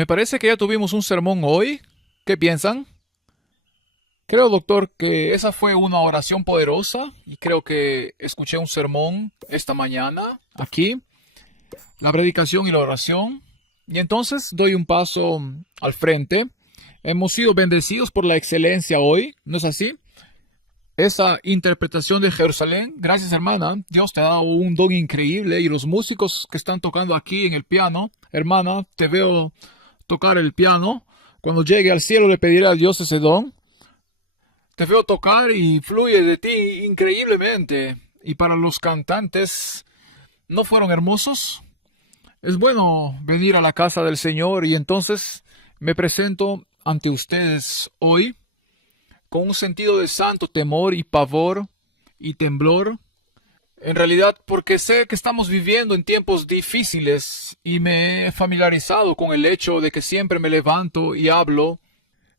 Me parece que ya tuvimos un sermón hoy. ¿Qué piensan? Creo, doctor, que esa fue una oración poderosa y creo que escuché un sermón esta mañana aquí, la predicación y la oración. Y entonces doy un paso al frente. Hemos sido bendecidos por la excelencia hoy, ¿no es así? Esa interpretación de Jerusalén, gracias hermana, Dios te ha dado un don increíble y los músicos que están tocando aquí en el piano, hermana, te veo tocar el piano. Cuando llegue al cielo le pediré a Dios ese don. Te veo tocar y fluye de ti increíblemente. Y para los cantantes, ¿no fueron hermosos? Es bueno venir a la casa del Señor y entonces me presento ante ustedes hoy con un sentido de santo temor y pavor y temblor. En realidad, porque sé que estamos viviendo en tiempos difíciles y me he familiarizado con el hecho de que siempre me levanto y hablo.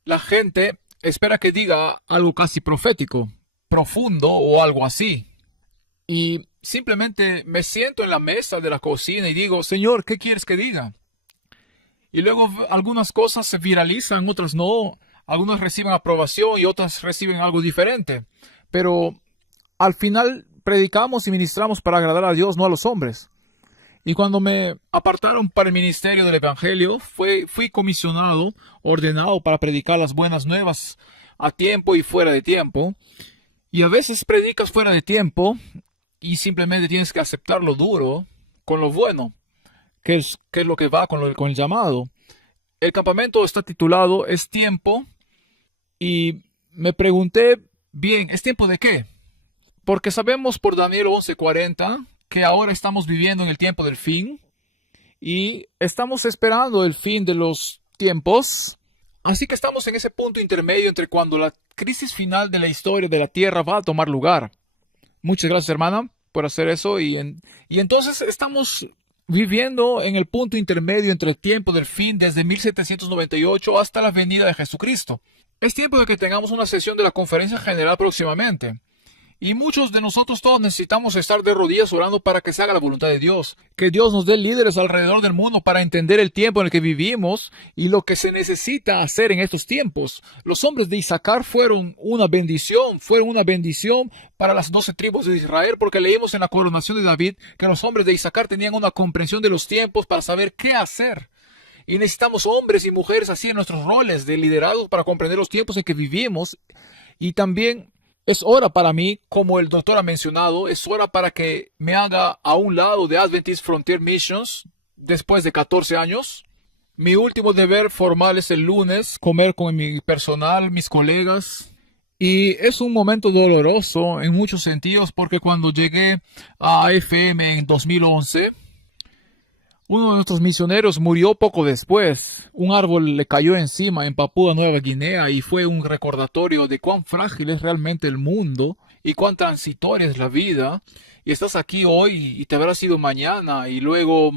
La gente espera que diga algo casi profético, profundo o algo así. Y simplemente me siento en la mesa de la cocina y digo, Señor, ¿qué quieres que diga? Y luego algunas cosas se viralizan, otras no. Algunas reciben aprobación y otras reciben algo diferente. Pero al final predicamos y ministramos para agradar a Dios, no a los hombres. Y cuando me apartaron para el ministerio del Evangelio, fui comisionado, ordenado para predicar las buenas nuevas a tiempo y fuera de tiempo. Y a veces predicas fuera de tiempo y simplemente tienes que aceptar lo duro con lo bueno, que es lo que va con el llamado. El campamento está titulado Es tiempo y me pregunté, bien, ¿es tiempo de qué? Porque sabemos por Daniel 11:40 que ahora estamos viviendo en el tiempo del fin y estamos esperando el fin de los tiempos. Así que estamos en ese punto intermedio entre cuando la crisis final de la historia de la Tierra va a tomar lugar. Muchas gracias, hermana, por hacer eso. Y entonces estamos viviendo en el punto intermedio entre el tiempo del fin desde 1798 hasta la venida de Jesucristo. Es tiempo de que tengamos una sesión de la conferencia general próximamente. Y muchos de nosotros todos necesitamos estar de rodillas orando para que se haga la voluntad de Dios. Que Dios nos dé líderes alrededor del mundo para entender el tiempo en el que vivimos y lo que se necesita hacer en estos tiempos. Los hombres de Isaacar fueron una bendición para las 12 tribus de Israel, porque leímos en la coronación de David que los hombres de Isaacar tenían una comprensión de los tiempos para saber qué hacer. Y necesitamos hombres y mujeres así en nuestros roles de liderados para comprender los tiempos en que vivimos. Y también es hora para mí, como el doctor ha mencionado, es hora para que me haga a un lado de Adventist Frontier Missions después de 14 años. Mi último deber formal es el lunes, comer con mi personal, mis colegas. Y es un momento doloroso en muchos sentidos porque cuando llegué a AFM en 2011, uno de nuestros misioneros murió poco después. Un árbol le cayó encima en Papúa Nueva Guinea y fue un recordatorio de cuán frágil es realmente el mundo y cuán transitoria es la vida. Y estás aquí hoy y te habrás ido mañana. Y luego,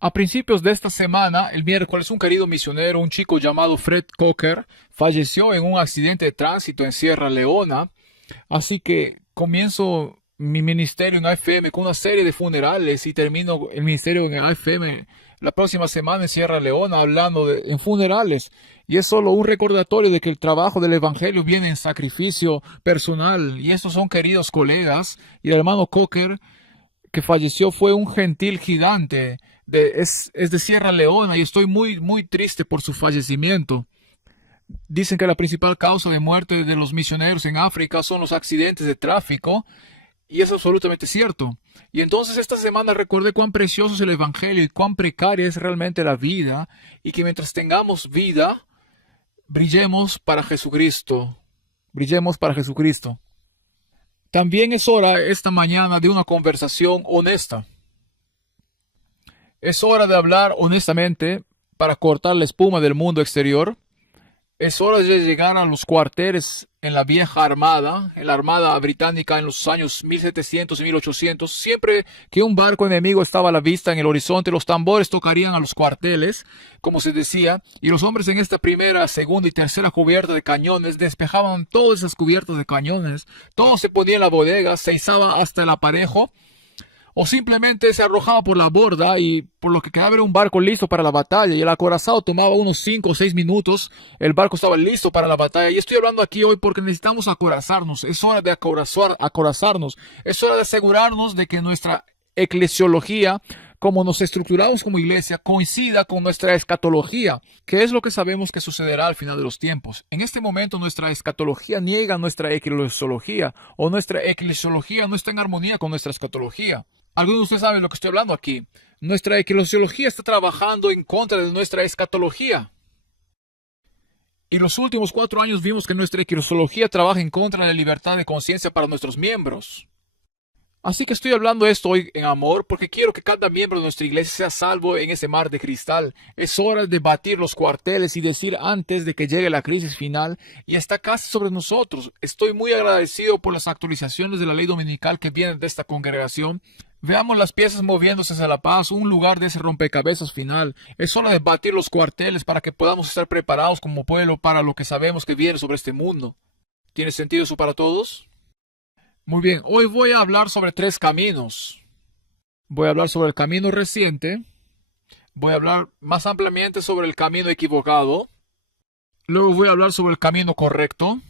a principios de esta semana, el miércoles, un querido misionero, un chico llamado Fred Cocker, falleció en un accidente de tránsito en Sierra Leona. Así que comienzo mi ministerio en AFM con una serie de funerales y termino el ministerio en AFM la próxima semana en Sierra Leona hablando en funerales. Y es solo un recordatorio de que el trabajo del Evangelio viene en sacrificio personal. Y estos son queridos colegas. Y el hermano Cocker, que falleció, fue un gentil gigante. Es de Sierra Leona y estoy muy, muy triste por su fallecimiento. Dicen que la principal causa de muerte de los misioneros en África son los accidentes de tráfico. Y es absolutamente cierto. Y entonces esta semana recordé cuán precioso es el Evangelio y cuán precaria es realmente la vida. Y que mientras tengamos vida, brillemos para Jesucristo. Brillemos para Jesucristo. También es hora esta mañana de una conversación honesta. Es hora de hablar honestamente para cortar la espuma del mundo exterior. Es hora de llegar a los cuarteles en la vieja armada, en la armada británica en los años 1700 y 1800. Siempre que un barco enemigo estaba a la vista en el horizonte, los tambores tocarían a los cuarteles, como se decía, y los hombres en esta primera, segunda y tercera cubierta de cañones despejaban todas esas cubiertas de cañones. Todo se ponía en la bodega, se izaba hasta el aparejo. o simplemente se arrojaba por la borda y por lo que quedaba era un barco listo para la batalla y el acorazado tomaba unos 5 o 6 minutos, el barco estaba listo para la batalla. Y estoy hablando aquí hoy porque necesitamos acorazarnos, es hora de acorazarnos, es hora de asegurarnos de que nuestra eclesiología, como nos estructuramos como iglesia, coincida con nuestra escatología, que es lo que sabemos que sucederá al final de los tiempos. En este momento nuestra escatología niega nuestra eclesiología, o nuestra eclesiología no está en armonía con nuestra escatología. Algunos de ustedes saben lo que estoy hablando aquí. Nuestra eclesiología está trabajando en contra de nuestra escatología. Y los últimos 4 años vimos que nuestra eclesiología trabaja en contra de la libertad de conciencia para nuestros miembros. Así que estoy hablando esto hoy en amor porque quiero que cada miembro de nuestra iglesia sea salvo en ese mar de cristal. Es hora de batir los cuarteles y decir antes de que llegue la crisis final y está casi sobre nosotros. Estoy muy agradecido por las actualizaciones de la ley dominical que vienen de esta congregación. Veamos las piezas moviéndose hacia la paz, un lugar de ese rompecabezas final. Es hora de batir los cuarteles para que podamos estar preparados como pueblo para lo que sabemos que viene sobre este mundo. ¿Tiene sentido eso para todos? Muy bien, hoy voy a hablar sobre 3 caminos. Voy a hablar sobre el camino reciente, voy a hablar más ampliamente sobre el camino equivocado, luego voy a hablar sobre el camino correcto,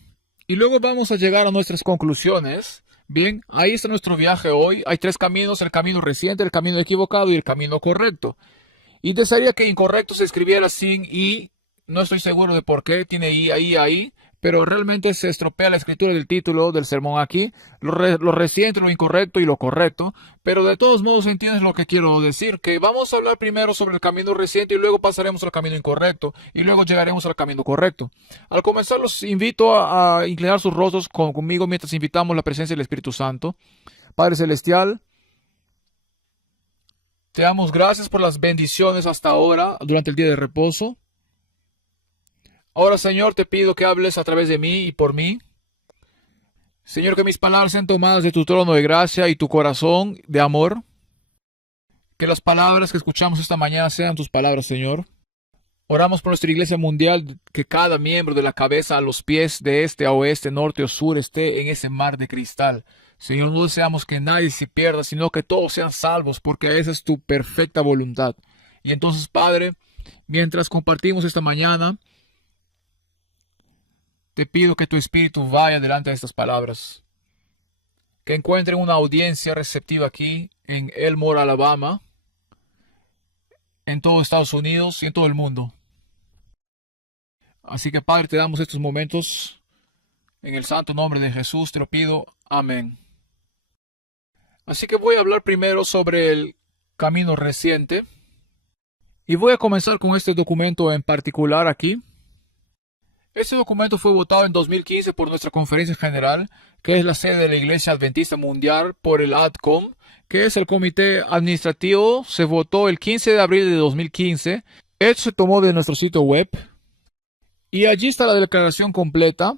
y luego vamos a llegar a nuestras conclusiones. Bien, ahí está nuestro viaje hoy. Hay 3 caminos, el camino reciente, el camino equivocado y el camino correcto. Y desearía que incorrecto se escribiera sin I, no estoy seguro de por qué, tiene I ahí. Pero realmente se estropea la escritura del título del sermón aquí, lo reciente, lo incorrecto y lo correcto, pero de todos modos entiendes lo que quiero decir, que vamos a hablar primero sobre el camino reciente y luego pasaremos al camino incorrecto y luego llegaremos al camino correcto. Al comenzar los invito a inclinar sus rostros conmigo mientras invitamos la presencia del Espíritu Santo. Padre Celestial, te damos gracias por las bendiciones hasta ahora, durante el día de reposo. Ahora, Señor, te pido que hables a través de mí y por mí. Señor, que mis palabras sean tomadas de tu trono de gracia y tu corazón de amor. Que las palabras que escuchamos esta mañana sean tus palabras, Señor. Oramos por nuestra iglesia mundial, que cada miembro de la cabeza a los pies, de este a oeste, norte o sur, esté en ese mar de cristal. Señor, no deseamos que nadie se pierda, sino que todos sean salvos, porque esa es tu perfecta voluntad. Y entonces, Padre, mientras compartimos esta mañana, te pido que tu Espíritu vaya delante de estas palabras, que encuentren una audiencia receptiva aquí en Elmore, Alabama, en todo Estados Unidos y en todo el mundo. Así que, Padre, te damos estos momentos en el santo nombre de Jesús, te lo pido. Amén. Así que voy a hablar primero sobre el camino reciente y voy a comenzar con este documento en particular aquí. Este documento fue votado en 2015 por nuestra conferencia general, que es la sede de la Iglesia Adventista Mundial, por el ADCOM, que es el comité administrativo. Se votó el 15 de abril de 2015. Esto se tomó de nuestro sitio web. Y allí está la declaración completa.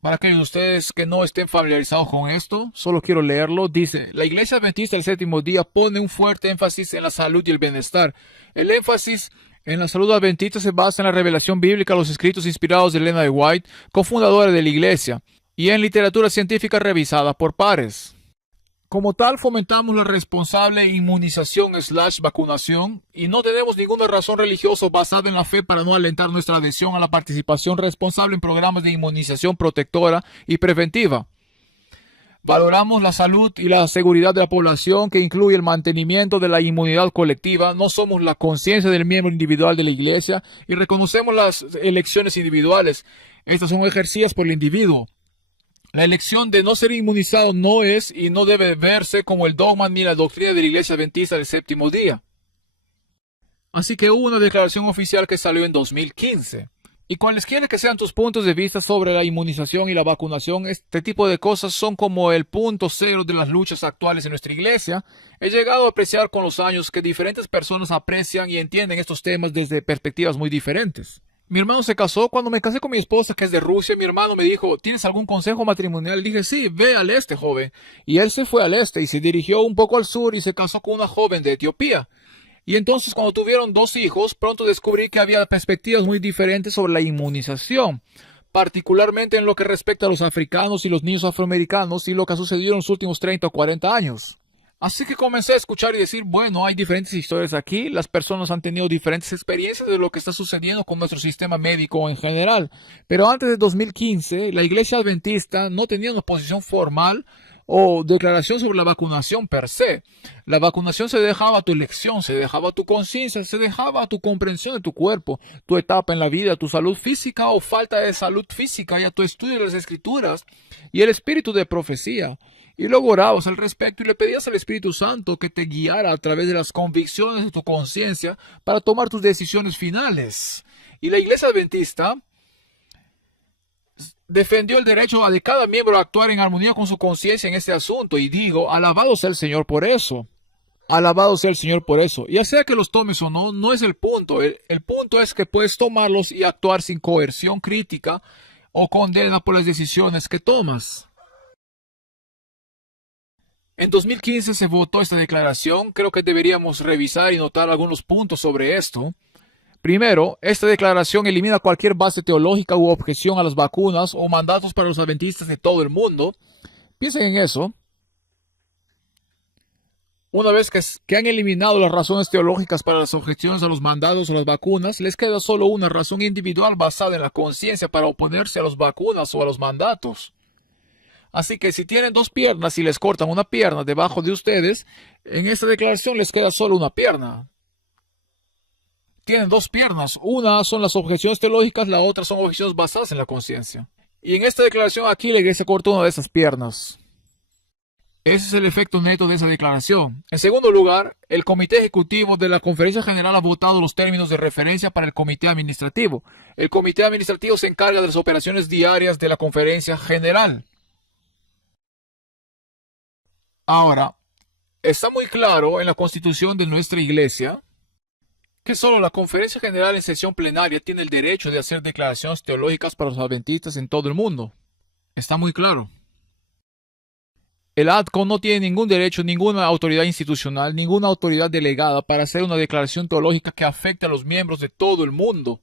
Para aquellos de ustedes que no estén familiarizados con esto, solo quiero leerlo. Dice: la Iglesia Adventista del Séptimo Día pone un fuerte énfasis en la salud y el bienestar. El énfasis en la salud adventista se basa en la revelación bíblica, los escritos inspirados de Elena de White, cofundadora de la Iglesia, y en literatura científica revisada por pares. Como tal, fomentamos la responsable inmunización/vacunación y no tenemos ninguna razón religiosa basada en la fe para no alentar nuestra adhesión a la participación responsable en programas de inmunización protectora y preventiva. Valoramos la salud y la seguridad de la población, que incluye el mantenimiento de la inmunidad colectiva. No somos la conciencia del miembro individual de la Iglesia y reconocemos las elecciones individuales. Estas son ejercidas por el individuo. La elección de no ser inmunizado no es y no debe verse como el dogma ni la doctrina de la Iglesia Adventista del Séptimo Día. Así que hubo una declaración oficial que salió en 2015. Y cualesquiera que sean tus puntos de vista sobre la inmunización y la vacunación, este tipo de cosas son como el punto cero de las luchas actuales en nuestra iglesia. He llegado a apreciar con los años que diferentes personas aprecian y entienden estos temas desde perspectivas muy diferentes. Mi hermano se casó. Cuando me casé con mi esposa, que es de Rusia, mi hermano me dijo: ¿tienes algún consejo matrimonial? Dije: sí, ve al este, joven. Y él se fue al este y se dirigió un poco al sur y se casó con una joven de Etiopía. Y entonces, cuando tuvieron 2 hijos, pronto descubrí que había perspectivas muy diferentes sobre la inmunización, particularmente en lo que respecta a los africanos y los niños afroamericanos y lo que ha sucedido en los últimos 30 o 40 años. Así que comencé a escuchar y decir, bueno, hay diferentes historias aquí, las personas han tenido diferentes experiencias de lo que está sucediendo con nuestro sistema médico en general. Pero antes de 2015, la Iglesia Adventista no tenía una posición formal o declaración sobre la vacunación per se. La vacunación se dejaba a tu elección, se dejaba a tu conciencia, se dejaba a tu comprensión de tu cuerpo, tu etapa en la vida, tu salud física o falta de salud física y a tu estudio de las escrituras y el espíritu de profecía. Y luego orabas al respecto y le pedías al Espíritu Santo que te guiara a través de las convicciones de tu conciencia para tomar tus decisiones finales. Y la Iglesia Adventista defendió el derecho de cada miembro a actuar en armonía con su conciencia en este asunto. Y digo, alabado sea el Señor por eso. Alabado sea el Señor por eso. Ya sea que los tomes o no, no es el punto. El punto es que puedes tomarlos y actuar sin coerción crítica o condena por las decisiones que tomas. En 2015 se votó esta declaración. Creo que deberíamos revisar y notar algunos puntos sobre esto. Primero, esta declaración elimina cualquier base teológica u objeción a las vacunas o mandatos para los adventistas de todo el mundo. Piensen en eso. Una vez que han eliminado las razones teológicas para las objeciones a los mandatos o las vacunas, les queda solo una razón individual basada en la conciencia para oponerse a las vacunas o a los mandatos. Así que si tienen dos piernas y les cortan una pierna debajo de ustedes, en esta declaración les queda solo una pierna. Tienen dos piernas. Una son las objeciones teológicas, la otra son objeciones basadas en la conciencia. Y en esta declaración aquí la iglesia corta una de esas piernas. Ese es el efecto neto de esa declaración. En segundo lugar, el Comité Ejecutivo de la Conferencia General ha votado los términos de referencia para el Comité Administrativo. El Comité Administrativo se encarga de las operaciones diarias de la Conferencia General. Ahora, está muy claro en la Constitución de nuestra Iglesia que solo la Conferencia General en sesión plenaria tiene el derecho de hacer declaraciones teológicas para los adventistas en todo el mundo. Está muy claro. El ADCON no tiene ningún derecho, ninguna autoridad institucional, ninguna autoridad delegada para hacer una declaración teológica que afecte a los miembros de todo el mundo.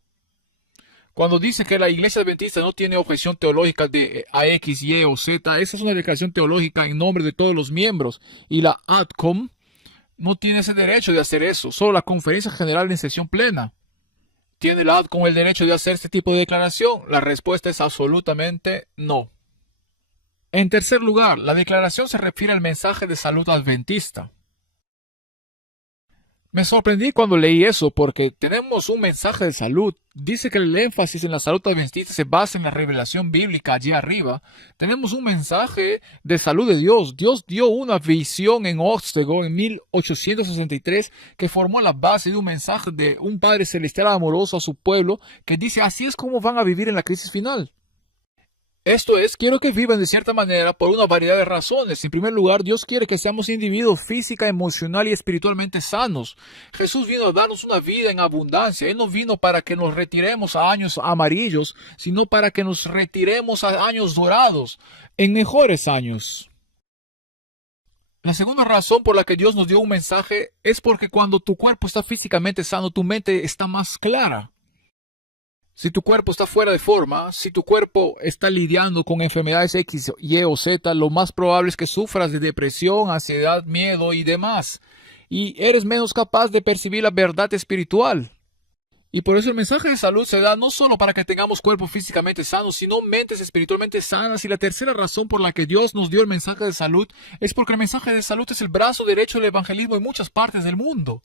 Cuando dice que la Iglesia Adventista no tiene objeción teológica a X, Y o Z, esa es una declaración teológica en nombre de todos los miembros. Y la ADCOM no tiene ese derecho de hacer eso, solo la Conferencia General en sesión plena. ¿Tiene la ADCOM el derecho de hacer este tipo de declaración? La respuesta es absolutamente no. En tercer lugar, la declaración se refiere al mensaje de salud adventista. Me sorprendí cuando leí eso porque tenemos un mensaje de salud. Dice que el énfasis en la salud adventista se basa en la revelación bíblica allí arriba. Tenemos un mensaje de salud de Dios. Dios dio una visión en Otsego en 1863 que formó la base de un mensaje de un Padre Celestial amoroso a su pueblo que dice así es como van a vivir en la crisis final. Esto es, quiero que vivan de cierta manera por una variedad de razones. En primer lugar, Dios quiere que seamos individuos física, emocional y espiritualmente sanos. Jesús vino a darnos una vida en abundancia. Él no vino para que nos retiremos a años amarillos, sino para que nos retiremos a años dorados, en mejores años. La segunda razón por la que Dios nos dio un mensaje es porque cuando tu cuerpo está físicamente sano, tu mente está más clara. Si tu cuerpo está fuera de forma, si tu cuerpo está lidiando con enfermedades X, Y o Z, lo más probable es que sufras de depresión, ansiedad, miedo y demás. Y eres menos capaz de percibir la verdad espiritual. Y por eso el mensaje de salud se da no solo para que tengamos cuerpos físicamente sanos, sino mentes espiritualmente sanas. Y la tercera razón por la que Dios nos dio el mensaje de salud es porque el mensaje de salud es el brazo derecho del evangelismo en muchas partes del mundo.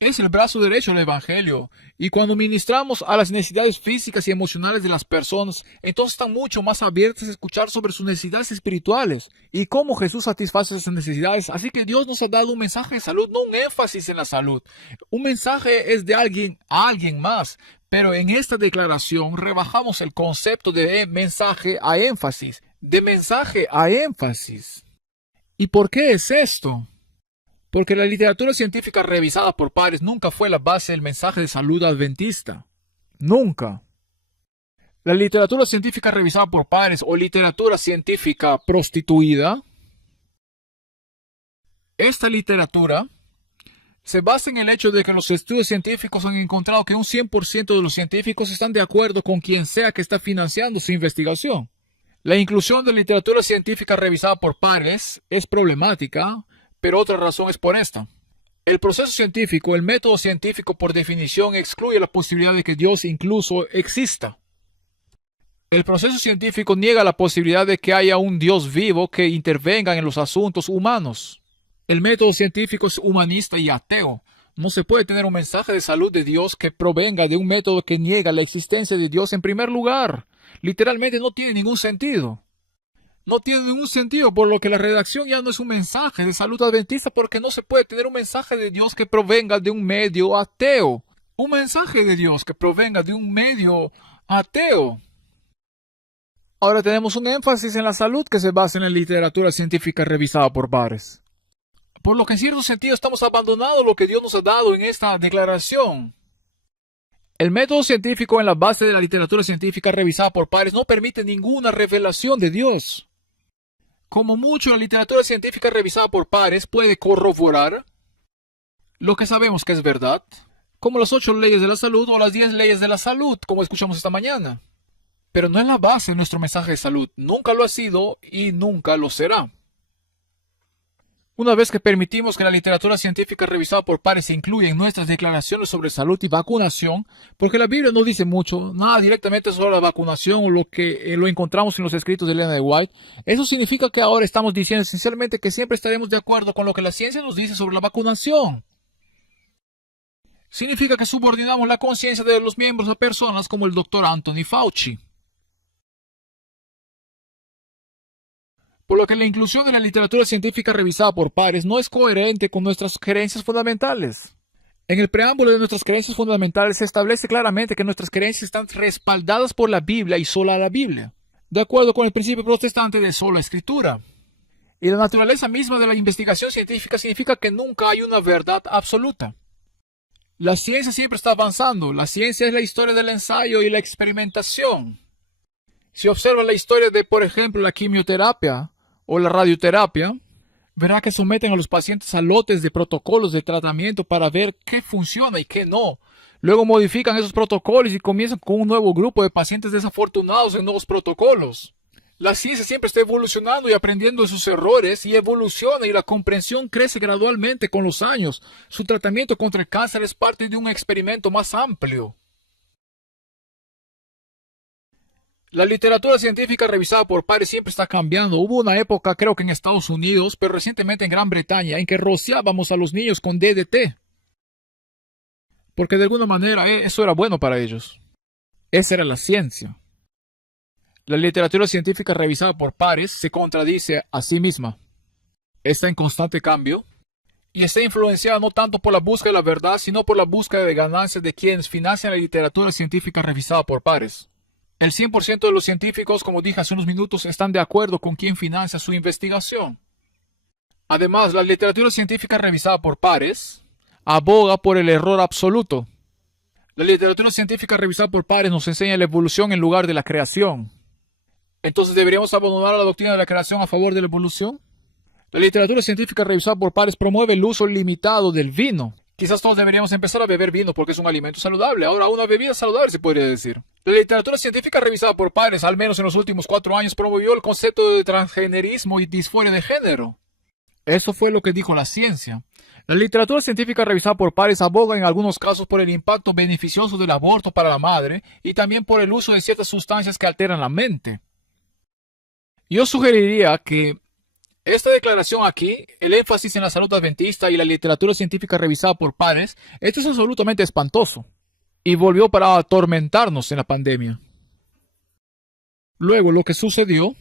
Es el brazo derecho del Evangelio. Y cuando ministramos a las necesidades físicas y emocionales de las personas, entonces están mucho más abiertas a escuchar sobre sus necesidades espirituales y cómo Jesús satisface esas necesidades. Así que Dios nos ha dado un mensaje de salud, no un énfasis en la salud. Un mensaje es de alguien a alguien más. Pero en esta declaración rebajamos el concepto de mensaje a énfasis. De mensaje a énfasis. ¿Y por qué es esto? Porque la literatura científica revisada por pares nunca fue la base del mensaje de salud adventista. Nunca. La literatura científica revisada por pares o literatura científica prostituida, esta literatura se basa en el hecho de que los estudios científicos han encontrado que un 100% de los científicos están de acuerdo con quien sea que está financiando su investigación. La inclusión de literatura científica revisada por pares es problemática, pero otra razón es por esta. El proceso científico, el método científico por definición excluye la posibilidad de que Dios incluso exista. El proceso científico niega la posibilidad de que haya un Dios vivo que intervenga en los asuntos humanos. El método científico es humanista y ateo. No se puede tener un mensaje de salud de Dios que provenga de un método que niega la existencia de Dios en primer lugar. Literalmente no tiene ningún sentido. No tiene ningún sentido, por lo que la redacción ya no es un mensaje de salud adventista, porque no se puede tener un mensaje de Dios que provenga de un medio ateo. Un mensaje de Dios que provenga de un medio ateo. Ahora tenemos un énfasis en la salud que se basa en la literatura científica revisada por pares. Por lo que en cierto sentido estamos abandonando lo que Dios nos ha dado en esta declaración. El método científico en la base de la literatura científica revisada por pares no permite ninguna revelación de Dios. Como mucho, la literatura científica revisada por pares puede corroborar lo que sabemos que es verdad, como las 8 leyes de la salud o las 10 leyes de la salud, como escuchamos esta mañana. Pero no es la base de nuestro mensaje de salud. Nunca lo ha sido y nunca lo será. Una vez que permitimos que la literatura científica revisada por pares se incluya en nuestras declaraciones sobre salud y vacunación, porque la Biblia no dice mucho, nada directamente sobre la vacunación o lo que lo encontramos en los escritos de Ellen G. White, eso significa que ahora estamos diciendo esencialmente que siempre estaremos de acuerdo con lo que la ciencia nos dice sobre la vacunación. Significa que subordinamos la conciencia de los miembros a personas como el Dr. Anthony Fauci. Por lo que la inclusión de la literatura científica revisada por pares no es coherente con nuestras creencias fundamentales. En el preámbulo de nuestras creencias fundamentales se establece claramente que nuestras creencias están respaldadas por la Biblia y sola la Biblia, de acuerdo con el principio protestante de sola escritura. Y la naturaleza misma de la investigación científica significa que nunca hay una verdad absoluta. La ciencia siempre está avanzando. La ciencia es la historia del ensayo y la experimentación. Si observa la historia de, por ejemplo, la quimioterapia o la radioterapia, verá que someten a los pacientes a lotes de protocolos de tratamiento para ver qué funciona y qué no. Luego modifican esos protocolos y comienzan con un nuevo grupo de pacientes desafortunados en nuevos protocolos. La ciencia siempre está evolucionando y aprendiendo de sus errores y evoluciona y la comprensión crece gradualmente con los años. Su tratamiento contra el cáncer es parte de un experimento más amplio. La literatura científica revisada por pares siempre está cambiando. Hubo una época, creo que en Estados Unidos, pero recientemente en Gran Bretaña, en que rociábamos a los niños con DDT. Porque de alguna manera eso era bueno para ellos. Esa era la ciencia. La literatura científica revisada por pares se contradice a sí misma. Está en constante cambio y está influenciada no tanto por la búsqueda de la verdad, sino por la búsqueda de ganancias de quienes financian la literatura científica revisada por pares. El 100% de los científicos, como dije hace unos minutos, están de acuerdo con quien financia su investigación. Además, la literatura científica revisada por pares aboga por el error absoluto. La literatura científica revisada por pares nos enseña la evolución en lugar de la creación. Entonces, ¿deberíamos abandonar la doctrina de la creación a favor de la evolución? La literatura científica revisada por pares promueve el uso limitado del vino. Quizás todos deberíamos empezar a beber vino porque es un alimento saludable. Ahora, una bebida saludable se podría decir. La literatura científica revisada por pares, al menos en los últimos 4 años, promovió el concepto de transgenerismo y disforia de género. Eso fue lo que dijo la ciencia. La literatura científica revisada por pares aboga en algunos casos por el impacto beneficioso del aborto para la madre y también por el uso de ciertas sustancias que alteran la mente. Yo sugeriría que esta declaración aquí, el énfasis en la salud adventista y la literatura científica revisada por pares, esto es absolutamente espantoso. Y volvió para atormentarnos en la pandemia. Luego, lo que sucedió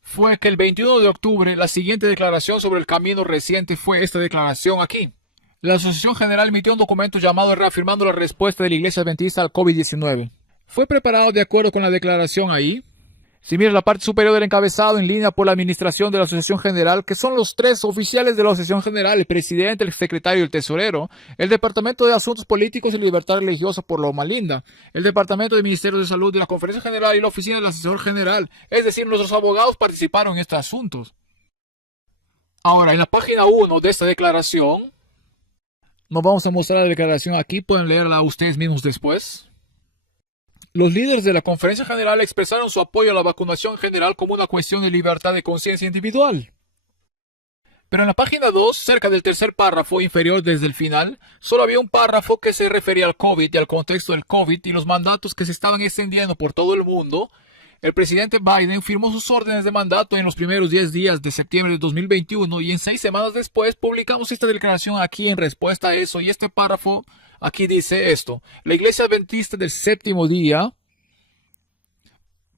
fue que el 21 de octubre, la siguiente declaración sobre el camino reciente fue esta declaración aquí. La Asociación General emitió un documento llamado reafirmando la respuesta de la Iglesia Adventista al COVID-19. Fue preparado de acuerdo con la declaración ahí. Si miras la parte superior del encabezado en línea por la administración de la Asociación General, que son los 3 oficiales de la Asociación General, el presidente, el secretario y el tesorero, el Departamento de Asuntos Políticos y Libertad Religiosa por Loma Linda, el Departamento de Ministerio de Salud de la Conferencia General y la Oficina del Asesor General, es decir, nuestros abogados participaron en estos asuntos. Ahora, en la página 1 de esta declaración, nos vamos a mostrar la declaración aquí, pueden leerla ustedes mismos después. Los líderes de la Conferencia General expresaron su apoyo a la vacunación general como una cuestión de libertad de conciencia individual. Pero en la página 2, cerca del tercer párrafo inferior desde el final, solo había un párrafo que se refería al COVID y al contexto del COVID y los mandatos que se estaban extendiendo por todo el mundo. El presidente Biden firmó sus órdenes de mandato en los primeros 10 días de septiembre de 2021 y en 6 semanas después publicamos esta declaración aquí en respuesta a eso, y este párrafo aquí dice esto: la Iglesia Adventista del Séptimo Día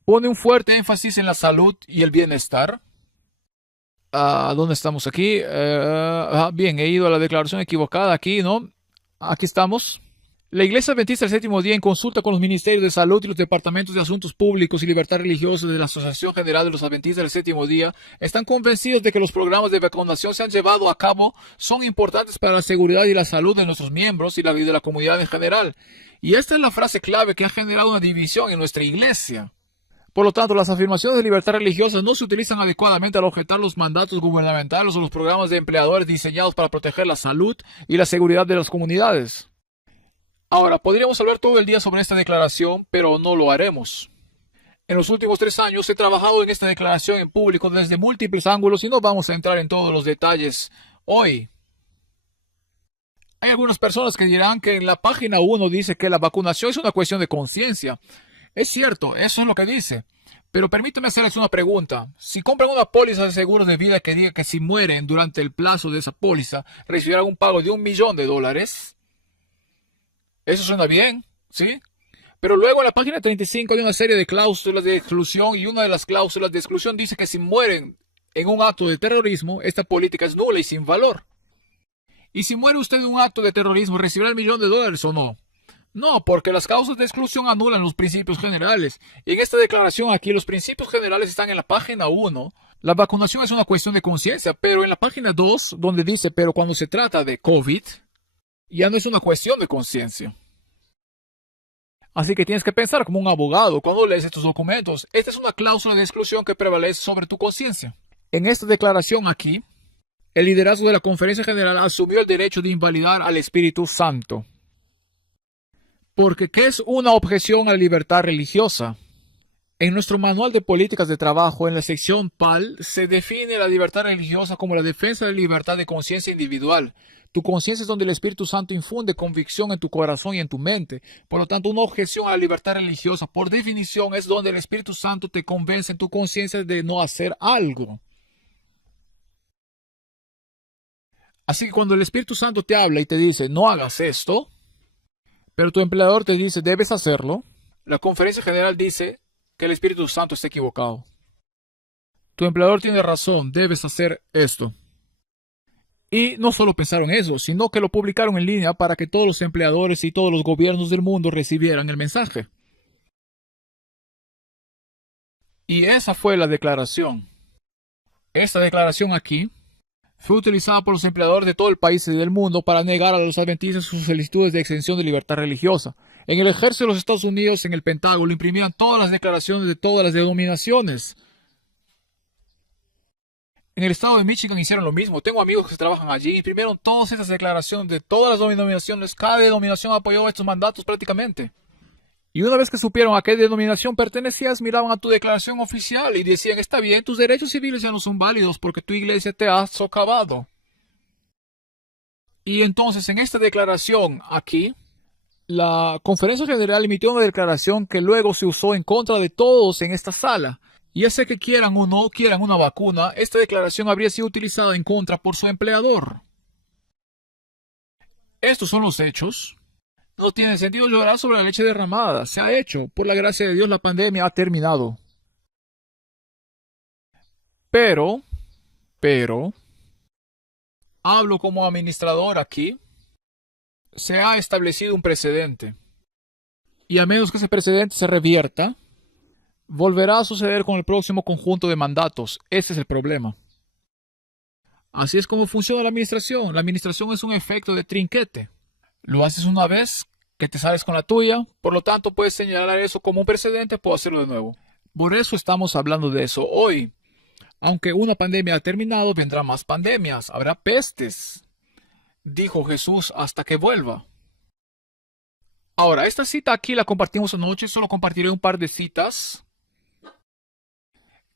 pone un fuerte énfasis en la salud y el bienestar. ¿Dónde estamos aquí? Bien, he ido a la declaración equivocada aquí, ¿no? Aquí estamos. La Iglesia Adventista del Séptimo Día, en consulta con los Ministerios de Salud y los Departamentos de Asuntos Públicos y Libertad Religiosa de la Asociación General de los Adventistas del Séptimo Día, están convencidos de que los programas de vacunación se han llevado a cabo son importantes para la seguridad y la salud de nuestros miembros y la vida de la comunidad en general. Y esta es la frase clave que ha generado una división en nuestra Iglesia. Por lo tanto, las afirmaciones de libertad religiosa no se utilizan adecuadamente al objetar los mandatos gubernamentales o los programas de empleadores diseñados para proteger la salud y la seguridad de las comunidades. Ahora, podríamos hablar todo el día sobre esta declaración, pero no lo haremos. En los últimos 3 años he trabajado en esta declaración en público desde múltiples ángulos y no vamos a entrar en todos los detalles hoy. Hay algunas personas que dirán que en la página 1 dice que la vacunación es una cuestión de conciencia. Es cierto, eso es lo que dice. Pero permítame hacerles una pregunta. Si compran una póliza de seguros de vida que diga que si mueren durante el plazo de esa póliza, recibirán un pago de $1.000.000. Eso suena bien, ¿sí? Pero luego en la página 35 hay una serie de cláusulas de exclusión y una de las cláusulas de exclusión dice que si mueren en un acto de terrorismo, esta política es nula y sin valor. ¿Y si muere usted en un acto de terrorismo, recibirá $1.000.000 o no? No, porque las causas de exclusión anulan los principios generales. Y en esta declaración aquí los principios generales están en la página 1. La vacunación es una cuestión de conciencia, pero en la página 2, donde dice, pero cuando se trata de COVID, ya no es una cuestión de conciencia. Así que tienes que pensar como un abogado cuando lees estos documentos. Esta es una cláusula de exclusión que prevalece sobre tu conciencia. En esta declaración aquí, el liderazgo de la Conferencia General asumió el derecho de invalidar al Espíritu Santo. Porque, ¿qué es una objeción a la libertad religiosa? En nuestro manual de políticas de trabajo, en la sección PAL, se define la libertad religiosa como la defensa de la libertad de conciencia individual. Tu conciencia es donde el Espíritu Santo infunde convicción en tu corazón y en tu mente. Por lo tanto, una objeción a la libertad religiosa, por definición, es donde el Espíritu Santo te convence en tu conciencia de no hacer algo. Así que cuando el Espíritu Santo te habla y te dice, no hagas esto, pero tu empleador te dice, debes hacerlo, la Conferencia General dice que el Espíritu Santo está equivocado. Tu empleador tiene razón, debes hacer esto. Y no solo pensaron eso, sino que lo publicaron en línea para que todos los empleadores y todos los gobiernos del mundo recibieran el mensaje. Y esa fue la declaración. Esta declaración aquí fue utilizada por los empleadores de todo el país y del mundo para negar a los adventistas sus solicitudes de exención de libertad religiosa. En el ejército de los Estados Unidos, en el Pentágono, imprimían todas las declaraciones de todas las denominaciones. En el estado de Michigan hicieron lo mismo. Tengo amigos que trabajan allí. Imprimieron todas esas declaraciones de todas las denominaciones. Cada denominación apoyó estos mandatos prácticamente. Y una vez que supieron a qué denominación pertenecías, miraban a tu declaración oficial y decían, está bien, tus derechos civiles ya no son válidos porque tu iglesia te ha socavado. Y entonces en esta declaración aquí, la Conferencia General emitió una declaración que luego se usó en contra de todos en esta sala. Y ya sea que quieran o no quieran una vacuna, esta declaración habría sido utilizada en contra por su empleador. Estos son los hechos. No tiene sentido llorar sobre la leche derramada. Se ha hecho. Por la gracia de Dios, la pandemia ha terminado. Pero, hablo como administrador aquí. Se ha establecido un precedente. Y a menos que ese precedente se revierta, volverá a suceder con el próximo conjunto de mandatos. Ese es el problema. Así es como funciona la administración. La administración es un efecto de trinquete. Lo haces una vez, que te sales con la tuya, por lo tanto puedes señalar eso como un precedente, puedo hacerlo de nuevo. Por eso estamos hablando de eso hoy. Aunque una pandemia ha terminado, vendrán más pandemias, habrá pestes, dijo Jesús, hasta que vuelva. Ahora, esta cita aquí la compartimos anoche, solo compartiré un par de citas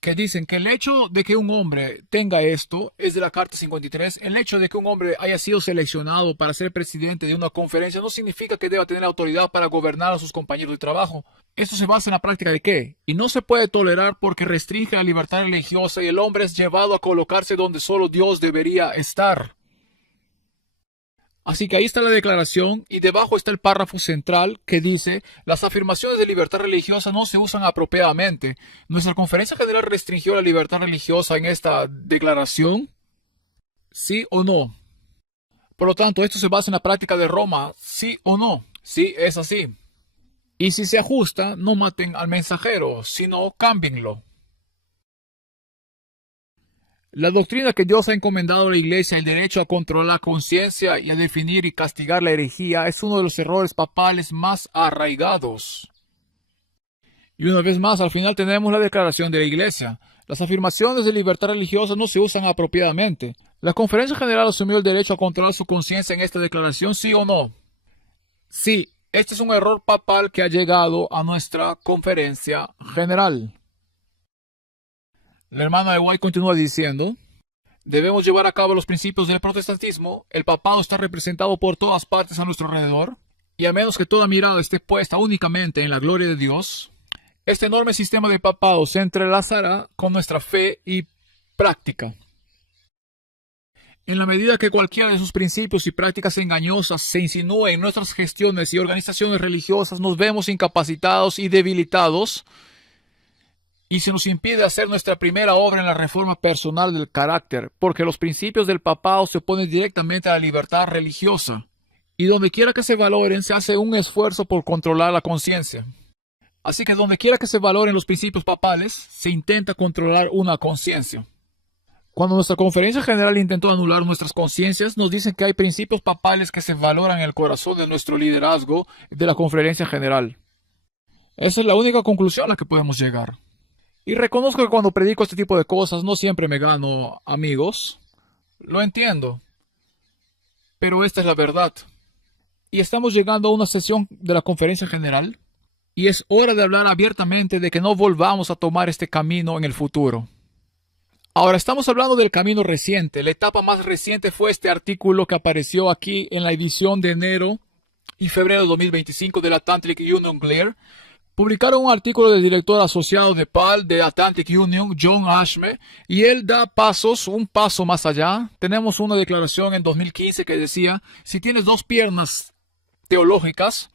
que dicen que el hecho de que un hombre tenga esto es de la Carta 53. El hecho de que un hombre haya sido seleccionado para ser presidente de una conferencia no significa que deba tener autoridad para gobernar a sus compañeros de trabajo. Esto se basa en la práctica de qué, y no se puede tolerar porque restringe la libertad religiosa y el hombre es llevado a colocarse donde solo Dios debería estar. Así que ahí está la declaración y debajo está el párrafo central que dice: las afirmaciones de libertad religiosa no se usan apropiadamente. ¿Nuestra conferencia general restringió la libertad religiosa en esta declaración? ¿Sí o no? Por lo tanto, esto se basa en la práctica de Roma. ¿Sí o no? Sí, es así. Y si se ajusta, no maten al mensajero, sino cámbienlo. La doctrina que Dios ha encomendado a la Iglesia, el derecho a controlar la conciencia y a definir y castigar la herejía, es uno de los errores papales más arraigados. Y una vez más, al final tenemos la declaración de la Iglesia. Las afirmaciones de libertad religiosa no se usan apropiadamente. ¿La Conferencia General asumió el derecho a controlar su conciencia en esta declaración, sí o no? Sí, este es un error papal que ha llegado a nuestra Conferencia General. La hermana de White continúa diciendo: debemos llevar a cabo los principios del protestantismo. El papado está representado por todas partes a nuestro alrededor, y a menos que toda mirada esté puesta únicamente en la gloria de Dios, este enorme sistema de papado se entrelazará con nuestra fe y práctica. En la medida que cualquiera de sus principios y prácticas engañosas se insinúe en nuestras gestiones y organizaciones religiosas, nos vemos incapacitados y debilitados, y se nos impide hacer nuestra primera obra en la reforma personal del carácter, porque los principios del papado se oponen directamente a la libertad religiosa, y donde quiera que se valoren se hace un esfuerzo por controlar la conciencia. Así que donde quiera que se valoren los principios papales, se intenta controlar una conciencia. Cuando nuestra conferencia general intentó anular nuestras conciencias, nos dicen que hay principios papales que se valoran en el corazón de nuestro liderazgo de la conferencia general. Esa es la única conclusión a la que podemos llegar. Y reconozco que cuando predico este tipo de cosas no siempre me gano amigos. Lo entiendo. Pero esta es la verdad. Y estamos llegando a una sesión de la conferencia general. Y es hora de hablar abiertamente de que no volvamos a tomar este camino en el futuro. Ahora estamos hablando del camino reciente. La etapa más reciente fue este artículo que apareció aquí en la edición de enero y febrero de 2025 del Atlantic Union Glare. Publicaron un artículo del director asociado de PAL de Atlantic Union, John Ashme, y él da un paso más allá. Tenemos una declaración en 2015 que decía: si tienes dos piernas teológicas,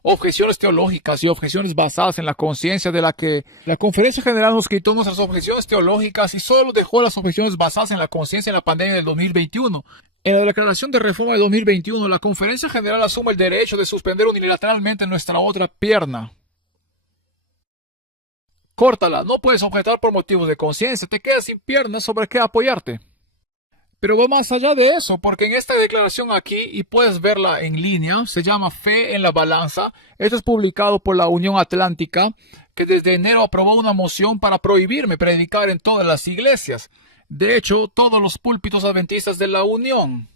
objeciones teológicas y objeciones basadas en la conciencia, de la que la Conferencia General nos quitó nuestras objeciones teológicas y solo dejó las objeciones basadas en la conciencia en la pandemia del 2021. En la declaración de reforma de 2021, la Conferencia General asume el derecho de suspender unilateralmente nuestra otra pierna. Córtala, no puedes objetar por motivos de conciencia, te quedas sin piernas sobre qué apoyarte. Pero va más allá de eso, porque en esta declaración aquí, y puedes verla en línea, se llama Fe en la Balanza. Esto es publicado por la Unión Atlántica, que desde enero aprobó una moción para prohibirme predicar en todas las iglesias. De hecho, todos los púlpitos adventistas de la Unión.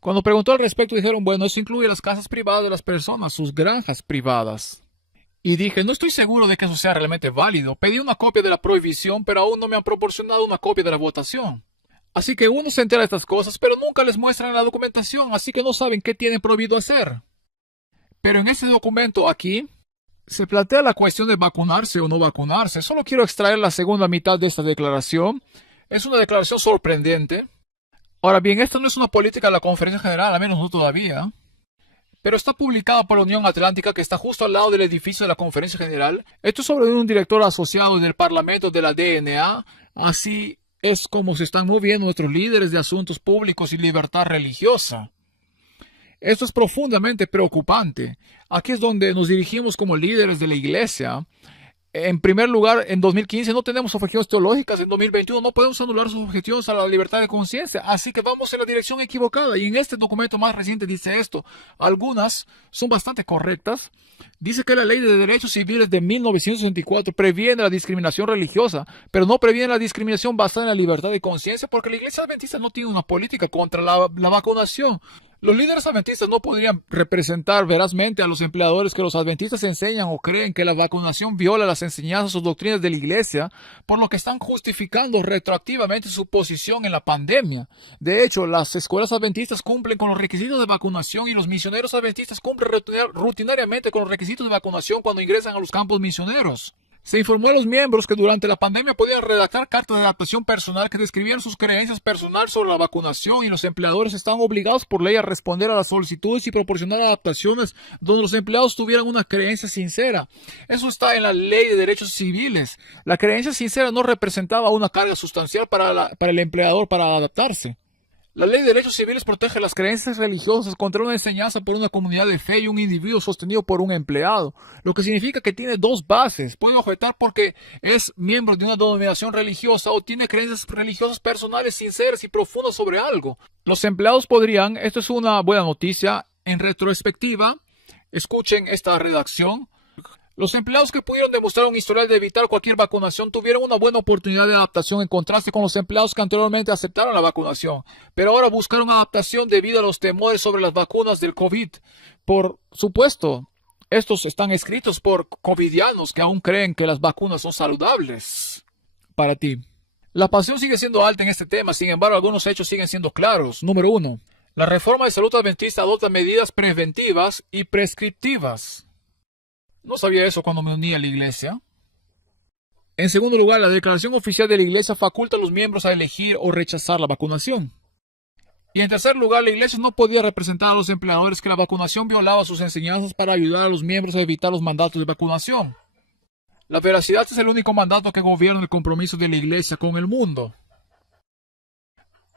Cuando preguntó al respecto, dijeron: bueno, eso incluye las casas privadas de las personas, sus granjas privadas. Y dije: no estoy seguro de que eso sea realmente válido. Pedí una copia de la prohibición, pero aún no me han proporcionado una copia de la votación. Así que uno se entera de estas cosas, pero nunca les muestran la documentación, así que no saben qué tienen prohibido hacer. Pero en este documento aquí, se plantea la cuestión de vacunarse o no vacunarse. Solo quiero extraer la segunda mitad de esta declaración. Es una declaración sorprendente. Ahora bien, esta no es una política de la Conferencia General, al menos no todavía. Pero está publicada por la Unión Atlántica, que está justo al lado del edificio de la Conferencia General. Esto es sobre un director asociado del Parlamento de la DNA. Así es como se están moviendo nuestros líderes de asuntos públicos y libertad religiosa. Esto es profundamente preocupante. Aquí es donde nos dirigimos como líderes de la iglesia. En primer lugar, en 2015 no tenemos objeciones teológicas, en 2021 no podemos anular sus objeciones a la libertad de conciencia, así que vamos en la dirección equivocada. Y en este documento más reciente dice esto. Algunas son bastante correctas. Dice que la Ley de Derechos Civiles de 1964 previene la discriminación religiosa, pero no previene la discriminación basada en la libertad de conciencia, porque la Iglesia Adventista no tiene una política contra la vacunación. Los líderes adventistas no podrían representar verazmente a los empleadores que los adventistas enseñan o creen que la vacunación viola las enseñanzas o doctrinas de la iglesia, por lo que están justificando retroactivamente su posición en la pandemia. De hecho, las escuelas adventistas cumplen con los requisitos de vacunación y los misioneros adventistas cumplen rutinariamente con los requisitos de vacunación cuando ingresan a los campos misioneros. Se informó a los miembros que durante la pandemia podían redactar cartas de adaptación personal que describían sus creencias personales sobre la vacunación, y los empleadores estaban obligados por ley a responder a las solicitudes y proporcionar adaptaciones donde los empleados tuvieran una creencia sincera. Eso está en la Ley de Derechos Civiles. La creencia sincera no representaba una carga sustancial para el empleador para adaptarse. La Ley de Derechos Civiles protege las creencias religiosas contra una enseñanza por una comunidad de fe y un individuo sostenido por un empleado, lo que significa que tiene dos bases. Puede objetar porque es miembro de una denominación religiosa o tiene creencias religiosas personales sinceras y profundas sobre algo. Los empleados podrían, esto es una buena noticia, en retrospectiva, escuchen esta redacción. Los empleados que pudieron demostrar un historial de evitar cualquier vacunación tuvieron una buena oportunidad de adaptación en contraste con los empleados que anteriormente aceptaron la vacunación, pero ahora buscaron adaptación debido a los temores sobre las vacunas del COVID. Por supuesto, estos están escritos por covidianos que aún creen que las vacunas son saludables para ti. La pasión sigue siendo alta en este tema, sin embargo, algunos hechos siguen siendo claros. Número 1. La reforma de salud adventista adopta medidas preventivas y prescriptivas. No sabía eso cuando me uní a la iglesia. En segundo lugar, la declaración oficial de la iglesia faculta a los miembros a elegir o rechazar la vacunación. Y en tercer lugar, la iglesia no podía representar a los empleadores que la vacunación violaba sus enseñanzas para ayudar a los miembros a evitar los mandatos de vacunación. La veracidad es el único mandato que gobierna el compromiso de la iglesia con el mundo.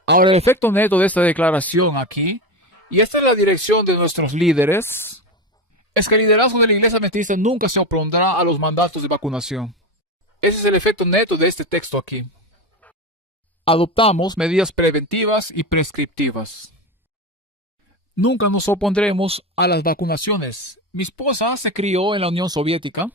Ahora, el efecto neto de esta declaración aquí, y esta es la dirección de nuestros líderes, es que el liderazgo de la iglesia adventista nunca se opondrá a los mandatos de vacunación. Ese es el efecto neto de este texto aquí. Adoptamos medidas preventivas y prescriptivas. Nunca nos opondremos a las vacunaciones. Mi esposa se crió en la Unión Soviética.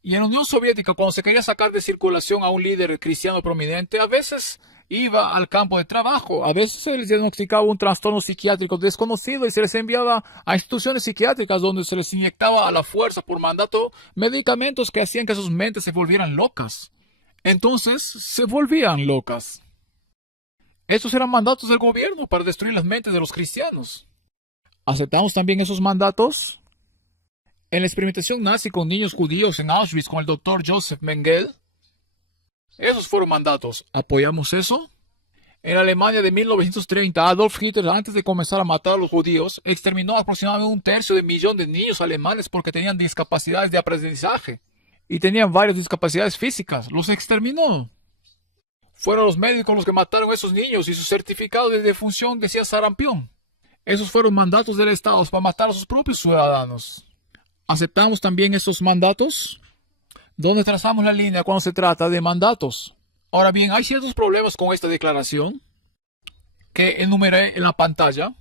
Y en la Unión Soviética, cuando se quería sacar de circulación a un líder cristiano prominente, a veces iba al campo de trabajo. A veces se les diagnosticaba un trastorno psiquiátrico desconocido y se les enviaba a instituciones psiquiátricas donde se les inyectaba a la fuerza por mandato medicamentos que hacían que sus mentes se volvieran locas. Entonces se volvían locas. Estos eran mandatos del gobierno para destruir las mentes de los cristianos. ¿Aceptamos también esos mandatos? En la experimentación nazi con niños judíos en Auschwitz con el doctor Joseph Mengele, esos fueron mandatos. ¿Apoyamos eso? En la Alemania de 1930, Adolf Hitler, antes de comenzar a matar a los judíos, exterminó aproximadamente 1/3 de niños alemanes porque tenían discapacidades de aprendizaje y tenían varias discapacidades físicas. Los exterminó. Fueron los médicos los que mataron a esos niños y su certificado de defunción decía sarampión. Esos fueron mandatos del Estado para matar a sus propios ciudadanos. ¿Aceptamos también estos mandatos? ¿Dónde trazamos la línea cuando se trata de mandatos? Ahora bien, hay ciertos problemas con esta declaración que enumeré en la pantalla.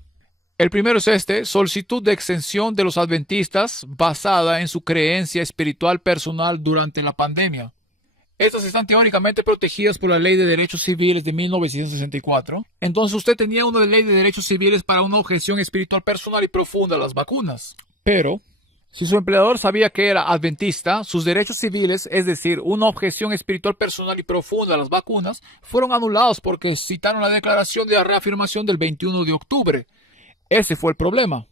El primero es solicitud de exención de los adventistas basada en su creencia espiritual personal durante la pandemia. Estas están teóricamente protegidas por la Ley de Derechos Civiles de 1964. Entonces usted tenía una ley de derechos civiles para una objeción espiritual personal y profunda a las vacunas. Pero si su empleador sabía que era adventista, sus derechos civiles, es decir, una objeción espiritual personal y profunda a las vacunas, fueron anulados porque citaron la declaración de la reafirmación del 21 de octubre. Ese fue el problema.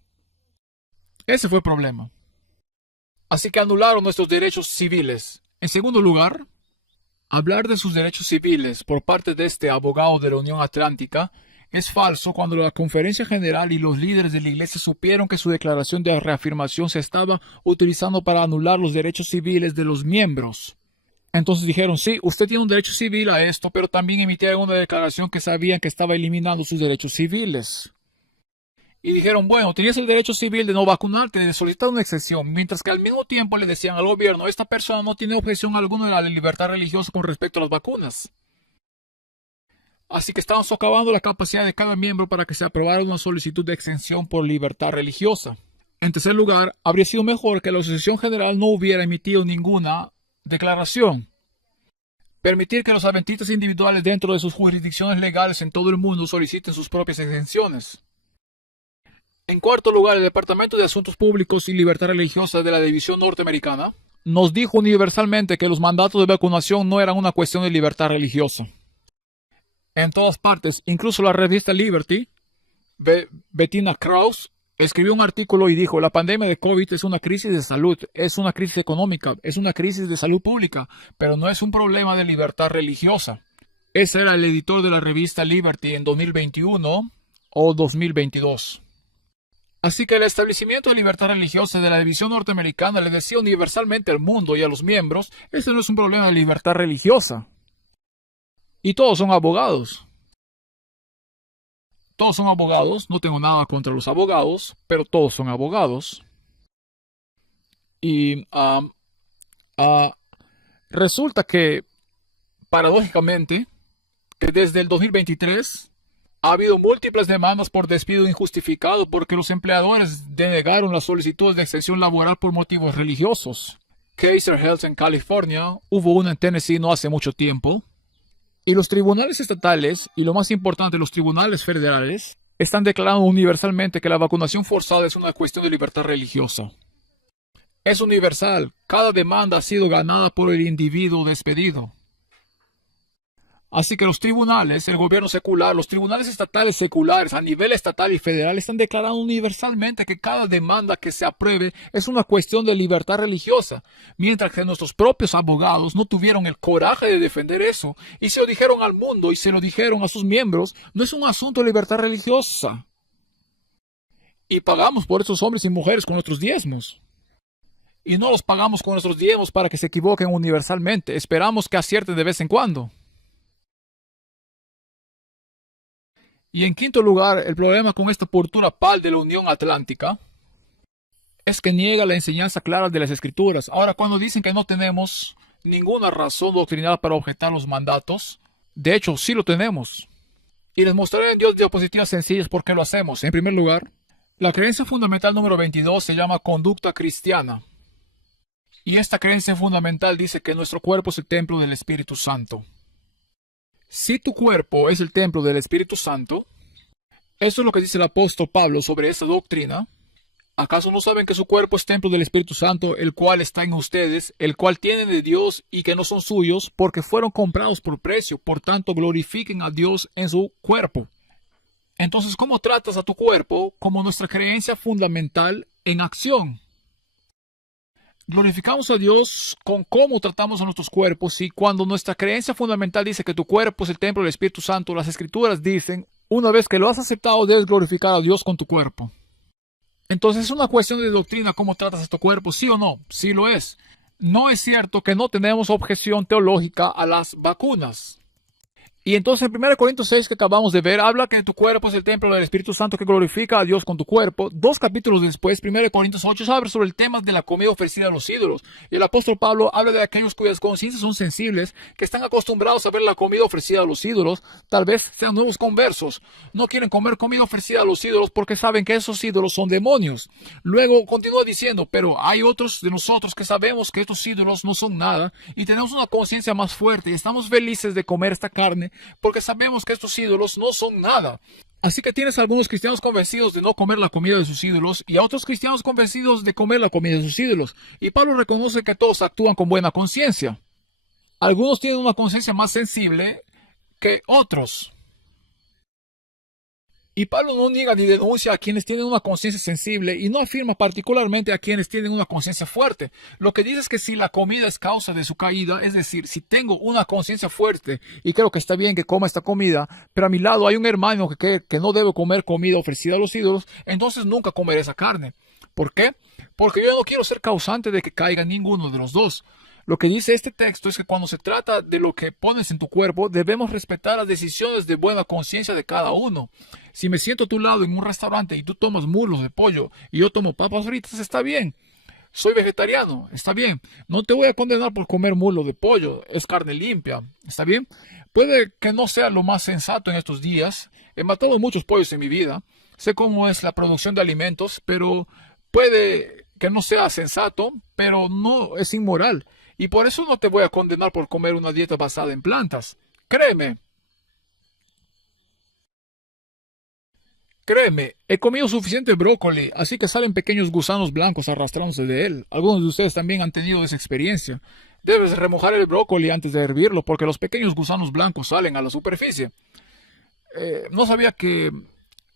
Ese fue el problema. Así que anularon nuestros derechos civiles. En segundo lugar, hablar de sus derechos civiles por parte de este abogado de la Unión Atlántica es falso cuando la Conferencia General y los líderes de la Iglesia supieron que su declaración de reafirmación se estaba utilizando para anular los derechos civiles de los miembros. Entonces dijeron, sí, usted tiene un derecho civil a esto, pero también emitieron una declaración que sabían que estaba eliminando sus derechos civiles. Y dijeron, bueno, tenías el derecho civil de no vacunarte, de solicitar una excepción, mientras que al mismo tiempo le decían al gobierno, esta persona no tiene objeción alguna de la libertad religiosa con respecto a las vacunas. Así que estaban socavando la capacidad de cada miembro para que se aprobara una solicitud de exención por libertad religiosa. En tercer lugar, habría sido mejor que la Asociación General no hubiera emitido ninguna declaración. Permitir que los adventistas individuales dentro de sus jurisdicciones legales en todo el mundo soliciten sus propias exenciones. En cuarto lugar, el Departamento de Asuntos Públicos y Libertad Religiosa de la División Norteamericana nos dijo universalmente que los mandatos de vacunación no eran una cuestión de libertad religiosa. En todas partes, incluso la revista Liberty, Bettina Krause escribió un artículo y dijo: la pandemia de COVID es una crisis de salud, es una crisis económica, es una crisis de salud pública, pero no es un problema de libertad religiosa. Ese era el editor de la revista Liberty en 2021 o 2022. Así que el establecimiento de libertad religiosa de la división norteamericana le decía universalmente al mundo y a los miembros: este no es un problema de libertad religiosa. Y todos son abogados. Todos son abogados, no tengo nada contra los abogados, pero todos son abogados. Y resulta que, paradójicamente, que desde el 2023 ha habido múltiples demandas por despido injustificado porque los empleadores denegaron las solicitudes de extensión laboral por motivos religiosos. Kaiser Health en California, hubo una en Tennessee no hace mucho tiempo. Y los tribunales estatales, y lo más importante, los tribunales federales, están declarando universalmente que la vacunación forzada es una cuestión de libertad religiosa. Es universal. Cada demanda ha sido ganada por el individuo despedido. Así que los tribunales, el gobierno secular, los tribunales estatales seculares a nivel estatal y federal están declarando universalmente que cada demanda que se apruebe es una cuestión de libertad religiosa, mientras que nuestros propios abogados no tuvieron el coraje de defender eso y se lo dijeron al mundo y se lo dijeron a sus miembros: no es un asunto de libertad religiosa. Y pagamos por esos hombres y mujeres con nuestros diezmos. Y no los pagamos con nuestros diezmos para que se equivoquen universalmente, esperamos que acierten de vez en cuando. Y en quinto lugar, el problema con esta postura PAL de la Unión Atlántica es que niega la enseñanza clara de las Escrituras. Ahora, cuando dicen que no tenemos ninguna razón doctrinal para objetar los mandatos, de hecho, sí lo tenemos. Y les mostraré en dos diapositivas sencillas por qué lo hacemos. En primer lugar, la creencia fundamental número 22 se llama conducta cristiana. Y esta creencia fundamental dice que nuestro cuerpo es el templo del Espíritu Santo. Si tu cuerpo es el templo del Espíritu Santo, eso es lo que dice el apóstol Pablo sobre esta doctrina. ¿Acaso no saben que su cuerpo es templo del Espíritu Santo, el cual está en ustedes, el cual tienen de Dios y que no son suyos, porque fueron comprados por precio? Por tanto, glorifiquen a Dios en su cuerpo. Entonces, ¿cómo tratas a tu cuerpo? Como nuestra creencia fundamental en acción. Glorificamos a Dios con cómo tratamos a nuestros cuerpos, y cuando nuestra creencia fundamental dice que tu cuerpo es el templo del Espíritu Santo, las Escrituras dicen: una vez que lo has aceptado, debes glorificar a Dios con tu cuerpo. Entonces es una cuestión de doctrina cómo tratas a tu cuerpo, ¿sí o no? Sí lo es. No es cierto que no tenemos objeción teológica a las vacunas. Y entonces en 1 Corintios 6 que acabamos de ver, habla que tu cuerpo es el templo del Espíritu Santo que glorifica a Dios con tu cuerpo. 2 capítulos después, 1 Corintios 8, habla sobre el tema de la comida ofrecida a los ídolos. Y el apóstol Pablo habla de aquellos cuyas conciencias son sensibles, que están acostumbrados a ver la comida ofrecida a los ídolos. Tal vez sean nuevos conversos. No quieren comer comida ofrecida a los ídolos porque saben que esos ídolos son demonios. Luego continúa diciendo: pero hay otros de nosotros que sabemos que estos ídolos no son nada y tenemos una conciencia más fuerte y estamos felices de comer esta carne porque sabemos que estos ídolos no son nada. Así que tienes a algunos cristianos convencidos de no comer la comida de sus ídolos y a otros cristianos convencidos de comer la comida de sus ídolos. Y Pablo reconoce que todos actúan con buena conciencia. Algunos tienen una conciencia más sensible que otros. Y Pablo no niega ni denuncia a quienes tienen una conciencia sensible y no afirma particularmente a quienes tienen una conciencia fuerte. Lo que dice es que si la comida es causa de su caída, es decir, si tengo una conciencia fuerte y creo que está bien que coma esta comida, pero a mi lado hay un hermano que no debe comer comida ofrecida a los ídolos, entonces nunca comeré esa carne. ¿Por qué? Porque yo no quiero ser causante de que caiga ninguno de los dos. Lo que dice este texto es que cuando se trata de lo que pones en tu cuerpo, debemos respetar las decisiones de buena conciencia de cada uno. Si me siento a tu lado en un restaurante y tú tomas muslos de pollo y yo tomo papas fritas, está bien. Soy vegetariano, está bien. No te voy a condenar por comer muslo de pollo, es carne limpia, está bien. Puede que no sea lo más sensato en estos días. He matado muchos pollos en mi vida. Sé cómo es la producción de alimentos, pero puede que no sea sensato, pero no es inmoral. Y por eso no te voy a condenar por comer una dieta basada en plantas. Créeme. Créeme, he comido suficiente brócoli, así que salen pequeños gusanos blancos arrastrándose de él. Algunos de ustedes también han tenido esa experiencia. Debes remojar el brócoli antes de hervirlo porque los pequeños gusanos blancos salen a la superficie. No sabía que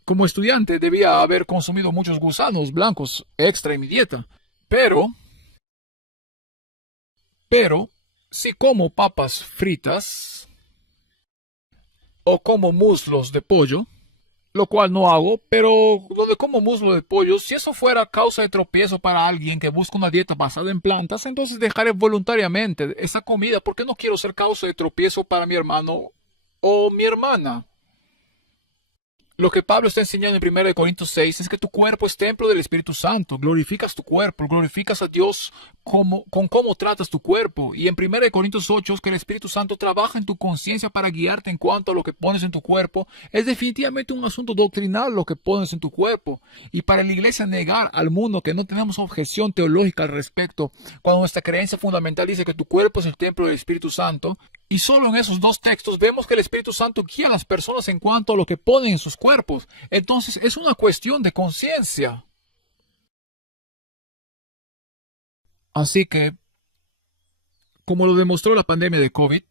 como estudiante debía haber consumido muchos gusanos blancos extra en mi dieta. Pero, pero, si como papas fritas o como muslos de pollo, lo cual no hago, pero donde como muslo de pollo, si eso fuera causa de tropiezo para alguien que busca una dieta basada en plantas, entonces dejaré voluntariamente esa comida porque no quiero ser causa de tropiezo para mi hermano o mi hermana. Lo que Pablo está enseñando en 1 Corintios 6 es que tu cuerpo es templo del Espíritu Santo. Glorificas tu cuerpo, glorificas a Dios con cómo tratas tu cuerpo. Y en 1 Corintios 8 es que el Espíritu Santo trabaja en tu conciencia para guiarte en cuanto a lo que pones en tu cuerpo. Es definitivamente un asunto doctrinal lo que pones en tu cuerpo. Y para la iglesia negar al mundo que no tenemos objeción teológica al respecto, cuando nuestra creencia fundamental dice que tu cuerpo es el templo del Espíritu Santo, y solo en esos dos textos vemos que el Espíritu Santo guía a las personas en cuanto a lo que ponen en sus cuerpos. Entonces es una cuestión de conciencia. Así que, como lo demostró la pandemia de COVID,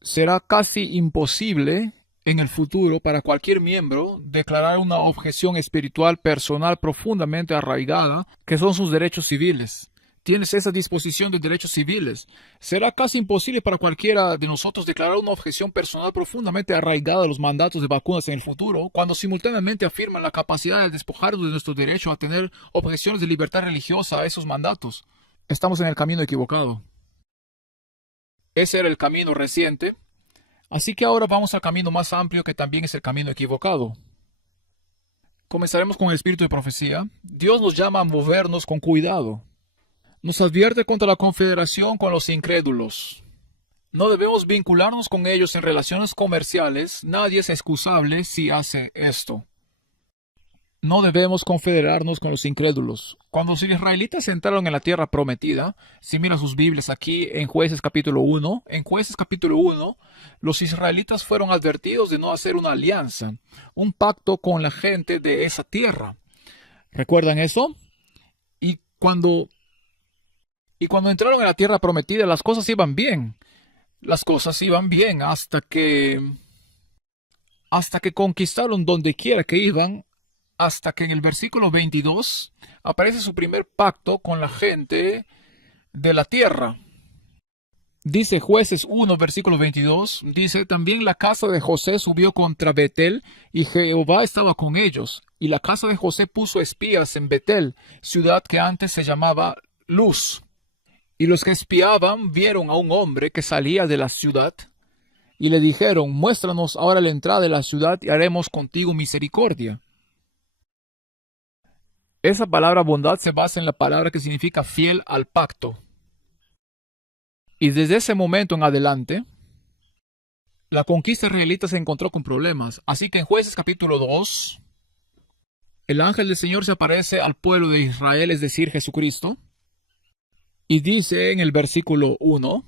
será casi imposible en el futuro para cualquier miembro declarar una objeción espiritual personal profundamente arraigada, que son sus derechos civiles. Tienes esa disposición de derechos civiles. Será casi imposible para cualquiera de nosotros declarar una objeción personal profundamente arraigada a los mandatos de vacunas en el futuro, cuando simultáneamente afirman la capacidad de despojarnos de nuestro derecho a tener objeciones de libertad religiosa a esos mandatos. Estamos en el camino equivocado. Ese era el camino reciente, así que ahora vamos al camino más amplio que también es el camino equivocado. Comenzaremos con el espíritu de profecía. Dios nos llama a movernos con cuidado. Nos advierte contra la confederación con los incrédulos. No debemos vincularnos con ellos en relaciones comerciales. Nadie es excusable si hace esto. No debemos confederarnos con los incrédulos. Cuando los israelitas entraron en la tierra prometida, si miran sus Biblias aquí en Jueces capítulo 1, los israelitas fueron advertidos de no hacer una alianza, un pacto con la gente de esa tierra. ¿Recuerdan eso? Y cuando entraron en la tierra prometida, las cosas iban bien. Las cosas iban bien hasta que conquistaron donde quiera que iban, hasta que en el versículo 22 aparece su primer pacto con la gente de la tierra. Dice Jueces 1, versículo 22, dice, también la casa de José subió contra Betel, y Jehová estaba con ellos. Y la casa de José puso espías en Betel, ciudad que antes se llamaba Luz. Y los que espiaban vieron a un hombre que salía de la ciudad y le dijeron, muéstranos ahora la entrada de la ciudad y haremos contigo misericordia. Esa palabra bondad se basa en la palabra que significa fiel al pacto. Y desde ese momento en adelante, la conquista israelita se encontró con problemas. Así que en Jueces capítulo 2, el ángel del Señor se aparece al pueblo de Israel, es decir, Jesucristo. Y dice en el versículo 1,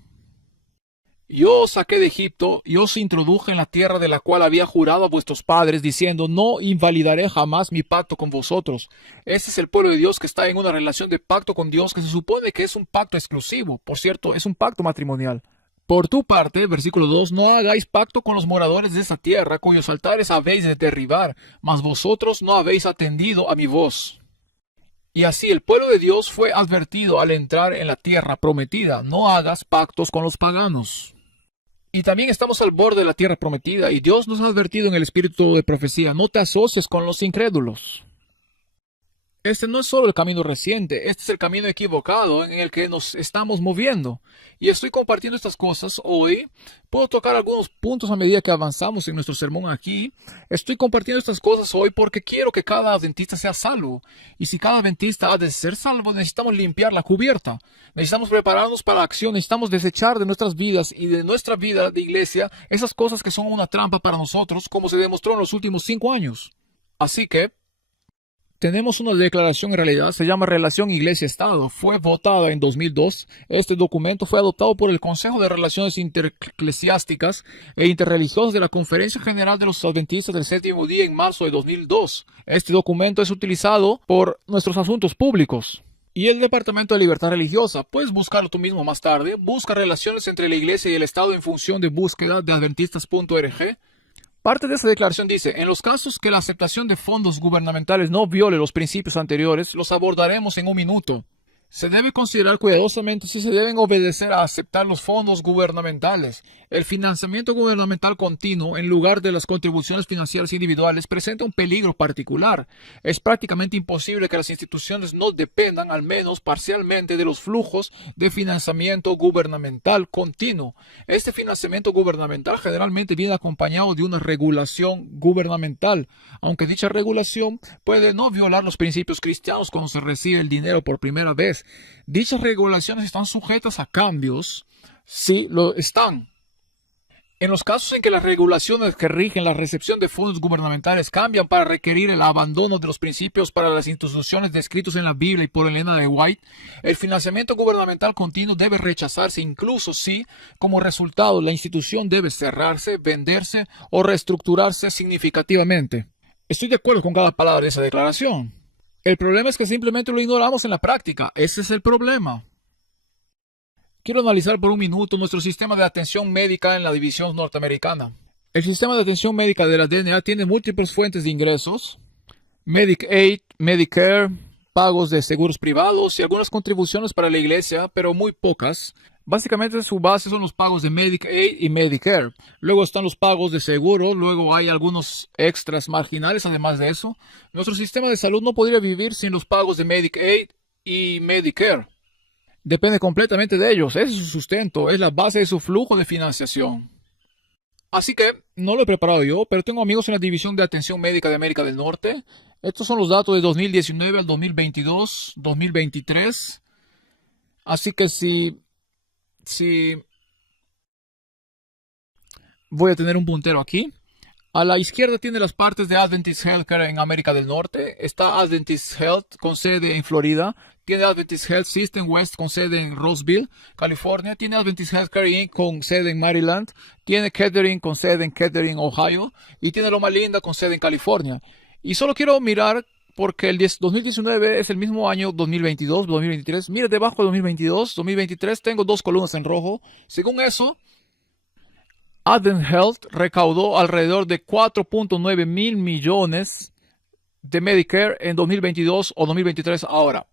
yo os saqué de Egipto y os introduje en la tierra de la cual había jurado a vuestros padres, diciendo, no invalidaré jamás mi pacto con vosotros. Este es el pueblo de Dios que está en una relación de pacto con Dios que se supone que es un pacto exclusivo. Por cierto, es un pacto matrimonial. Por tu parte, versículo 2, no hagáis pacto con los moradores de esa tierra, cuyos altares habéis de derribar, mas vosotros no habéis atendido a mi voz. Y así el pueblo de Dios fue advertido al entrar en la tierra prometida, no hagas pactos con los paganos. Y también estamos al borde de la tierra prometida, y Dios nos ha advertido en el espíritu de profecía, no te asocies con los incrédulos. Este no es solo el camino reciente, este es el camino equivocado en el que nos estamos moviendo. Y estoy compartiendo estas cosas hoy. Puedo tocar algunos puntos a medida que avanzamos en nuestro sermón aquí. Estoy compartiendo estas cosas hoy porque quiero que cada adventista sea salvo. Y si cada adventista ha de ser salvo, necesitamos limpiar la cubierta. Necesitamos prepararnos para la acción. Necesitamos desechar de nuestras vidas y de nuestra vida de iglesia esas cosas que son una trampa para nosotros, como se demostró en los últimos 5 años. Así que Tenemos una declaración en realidad, se llama Relación Iglesia-Estado. Fue votada en 2002. Este documento fue adoptado por el Consejo de Relaciones Intereclesiásticas e Interreligiosas de la Conferencia General de los Adventistas del Séptimo Día en marzo de 2002. Este documento es utilizado por nuestros asuntos públicos. Y el Departamento de Libertad Religiosa, puedes buscarlo tú mismo más tarde, busca relaciones entre la Iglesia y el Estado en función de búsqueda de adventistas.org. Parte de esa declaración dice, en los casos que la aceptación de fondos gubernamentales no viole los principios anteriores, los abordaremos en un minuto. Se debe considerar cuidadosamente si se deben obedecer a aceptar los fondos gubernamentales. El financiamiento gubernamental continuo, en lugar de las contribuciones financieras individuales, presenta un peligro particular. Es prácticamente imposible que las instituciones no dependan, al menos parcialmente, de los flujos de financiamiento gubernamental continuo. Este financiamiento gubernamental generalmente viene acompañado de una regulación gubernamental, aunque dicha regulación puede no violar los principios cristianos cuando se recibe el dinero por primera vez. Dichas regulaciones están sujetas a cambios. Sí, lo están. En los casos en que las regulaciones que rigen la recepción de fondos gubernamentales cambian para requerir el abandono de los principios para las instituciones descritos en la Biblia y por Elena de White, el financiamiento gubernamental continuo debe rechazarse incluso si, como resultado, la institución debe cerrarse, venderse o reestructurarse significativamente. Estoy de acuerdo con cada palabra de esa declaración. El problema es que simplemente lo ignoramos en la práctica. Ese es el problema. Quiero analizar por un minuto nuestro sistema de atención médica en la división norteamericana. El sistema de atención médica de la DNA tiene múltiples fuentes de ingresos: Medicaid, Medicare, pagos de seguros privados y algunas contribuciones para la iglesia, pero muy pocas. Básicamente su base son los pagos de Medicaid y Medicare. Luego están los pagos de seguro, luego hay algunos extras marginales además de eso. Nuestro sistema de salud no podría vivir sin los pagos de Medicaid y Medicare. Depende completamente de ellos, ese es su sustento, es la base de su flujo de financiación. Así que no lo he preparado yo, pero tengo amigos en la División de Atención Médica de América del Norte. Estos son los datos de 2019 al 2022, 2023. Así que si voy a tener un puntero aquí. A la izquierda tiene las partes de Adventist Healthcare en América del Norte. Está Adventist Health con sede en Florida. Tiene Adventist Health System West con sede en Roseville, California. Tiene Adventist Healthcare Inc. con sede en Maryland. Tiene Kettering con sede en Kettering, Ohio. Y tiene Loma Linda con sede en California. Y solo quiero mirar porque el 2019 es el mismo año 2022, 2023. Mire debajo de 2022, 2023 tengo dos columnas en rojo. Según eso, Advent Health recaudó alrededor de 4.9 mil millones de Medicare en 2022 o 2023 ahora.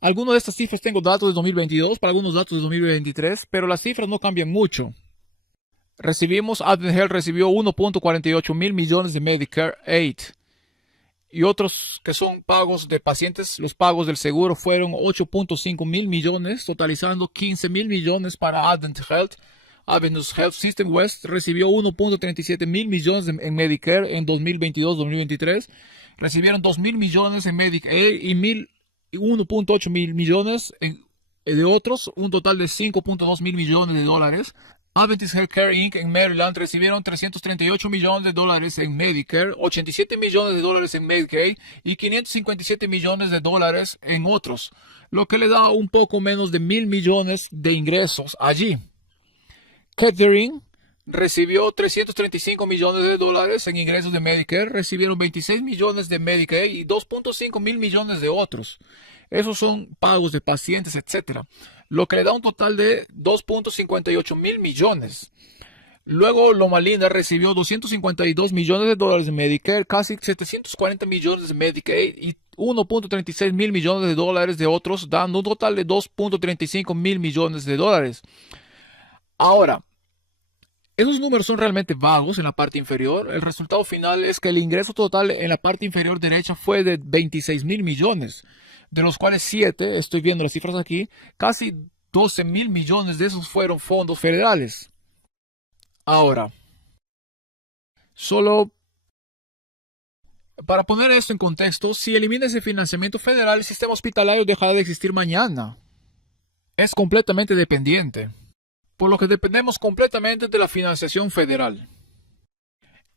Algunas de estas cifras tengo datos de 2022, para algunos datos de 2023, pero las cifras no cambian mucho. Advent Health recibió 1.48 mil millones de Medicare Aid. Y otros que son pagos de pacientes, los pagos del seguro fueron 8.5 mil millones, totalizando 15 mil millones para Advent Health. Adventist Health System West recibió 1.37 mil millones en Medicare en 2022-2023. Recibieron 2 mil millones en Medicaid y 1.8 mil millones de otros, un total de 5.2 mil millones de dólares. Adventist Healthcare Inc. en Maryland recibieron 338 millones de dólares en Medicare, 87 millones de dólares en Medicaid y 557 millones de dólares en otros, lo que le da un poco menos de 1,000 millones de ingresos allí. Kettering recibió 335 millones de dólares en ingresos de Medicare, recibieron 26 millones de Medicaid y 2.5 mil millones de otros. Esos son pagos de pacientes, etc. Lo que le da un total de 2.58 mil millones. Luego Loma Linda recibió 252 millones de dólares de Medicare, casi 740 millones de Medicaid y 1.36 mil millones de dólares de otros, dando un total de 2.35 mil millones de dólares. Ahora, esos números son realmente vagos en la parte inferior. El resultado final es que el ingreso total en la parte inferior derecha fue de 26 mil millones, de los cuales 7, estoy viendo las cifras aquí, casi 12 mil millones de esos fueron fondos federales. Ahora, solo para poner esto en contexto, si elimina ese financiamiento federal, el sistema hospitalario dejará de existir mañana. Es completamente dependiente, por lo que dependemos completamente de la financiación federal.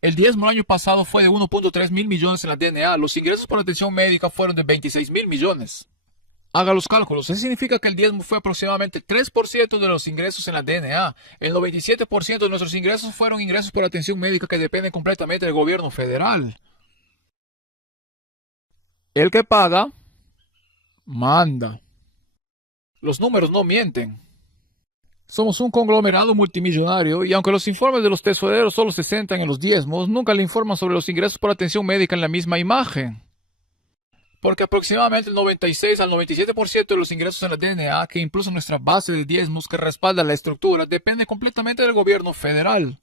El diezmo el año pasado fue de 1.3 mil millones en la DNA. Los ingresos por atención médica fueron de 26 mil millones. Haga los cálculos. Eso significa que el diezmo fue aproximadamente 3% de los ingresos en la DNA. El 97% de nuestros ingresos fueron ingresos por atención médica que dependen completamente del gobierno federal. El que paga, manda. Los números no mienten. Somos un conglomerado multimillonario y aunque los informes de los tesoreros solo se centran en los diezmos, nunca le informan sobre los ingresos por atención médica en la misma imagen. Porque aproximadamente el 96 al 97% de los ingresos en la DNA que impulsa nuestra base de diezmos que respalda la estructura depende completamente del gobierno federal.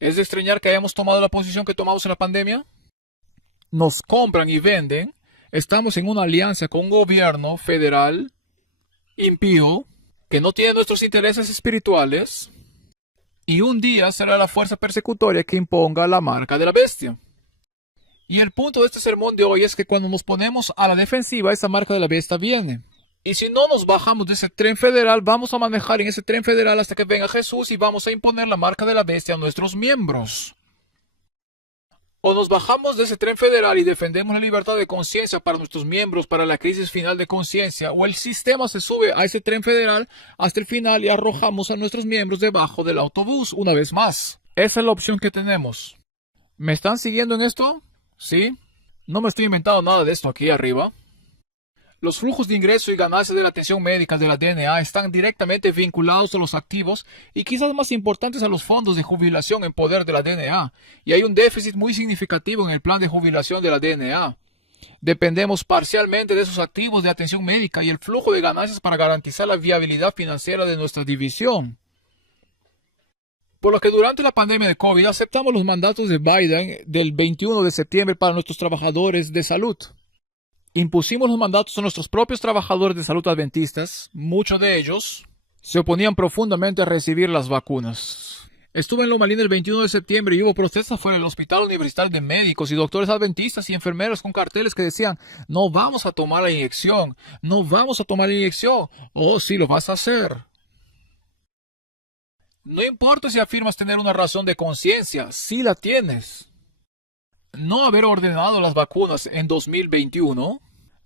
¿Es de extrañar que hayamos tomado la posición que tomamos en la pandemia? Nos compran y venden. Estamos en una alianza con un gobierno federal impío que no tiene nuestros intereses espirituales y un día será la fuerza persecutoria que imponga la marca de la bestia. Y el punto de este sermón de hoy es que cuando nos ponemos a la defensiva, esa marca de la bestia viene. Y si no nos bajamos de ese tren federal, vamos a manejar en ese tren federal hasta que venga Jesús y vamos a imponer la marca de la bestia a nuestros miembros. O nos bajamos de ese tren federal y defendemos la libertad de conciencia para nuestros miembros para la crisis final de conciencia, o el sistema se sube a ese tren federal hasta el final y arrojamos a nuestros miembros debajo del autobús una vez más. Esa es la opción que tenemos. ¿Me están siguiendo en esto? ¿Sí? No me estoy inventando nada de esto aquí arriba. Los flujos de ingreso y ganancias de la atención médica de la DNA están directamente vinculados a los activos y quizás más importantes a los fondos de jubilación en poder de la DNA, y hay un déficit muy significativo en el plan de jubilación de la DNA. Dependemos parcialmente de esos activos de atención médica y el flujo de ganancias para garantizar la viabilidad financiera de nuestra división. Por lo que durante la pandemia de COVID aceptamos los mandatos de Biden del 21 de septiembre para nuestros trabajadores de salud. Impusimos los mandatos a nuestros propios trabajadores de salud adventistas. Muchos de ellos se oponían profundamente a recibir las vacunas. Estuve en Loma Linda el 21 de septiembre y hubo protestas fuera del Hospital Universitario de Médicos y doctores adventistas y enfermeros con carteles que decían: no vamos a tomar la inyección, no vamos a tomar la inyección. Oh, sí lo vas a hacer. No importa si afirmas tener una razón de conciencia, sí la tienes. No haber ordenado las vacunas en 2021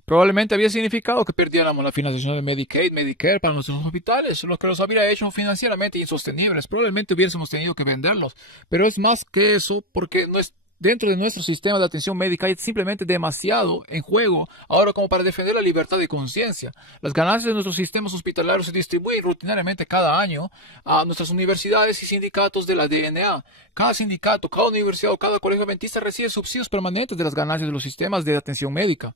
probablemente había significado que perdiéramos la financiación de Medicaid, Medicare para nuestros hospitales, lo que los habría hecho financieramente insostenibles. Probablemente hubiésemos tenido que venderlos, pero es más que eso porque no es dentro de nuestro sistema de atención médica hay simplemente demasiado en juego ahora como para defender la libertad de conciencia. Las ganancias de nuestros sistemas hospitalarios se distribuyen rutinariamente cada año a nuestras universidades y sindicatos de la DNA. Cada sindicato, cada universidad o cada colegio adventista recibe subsidios permanentes de las ganancias de los sistemas de atención médica.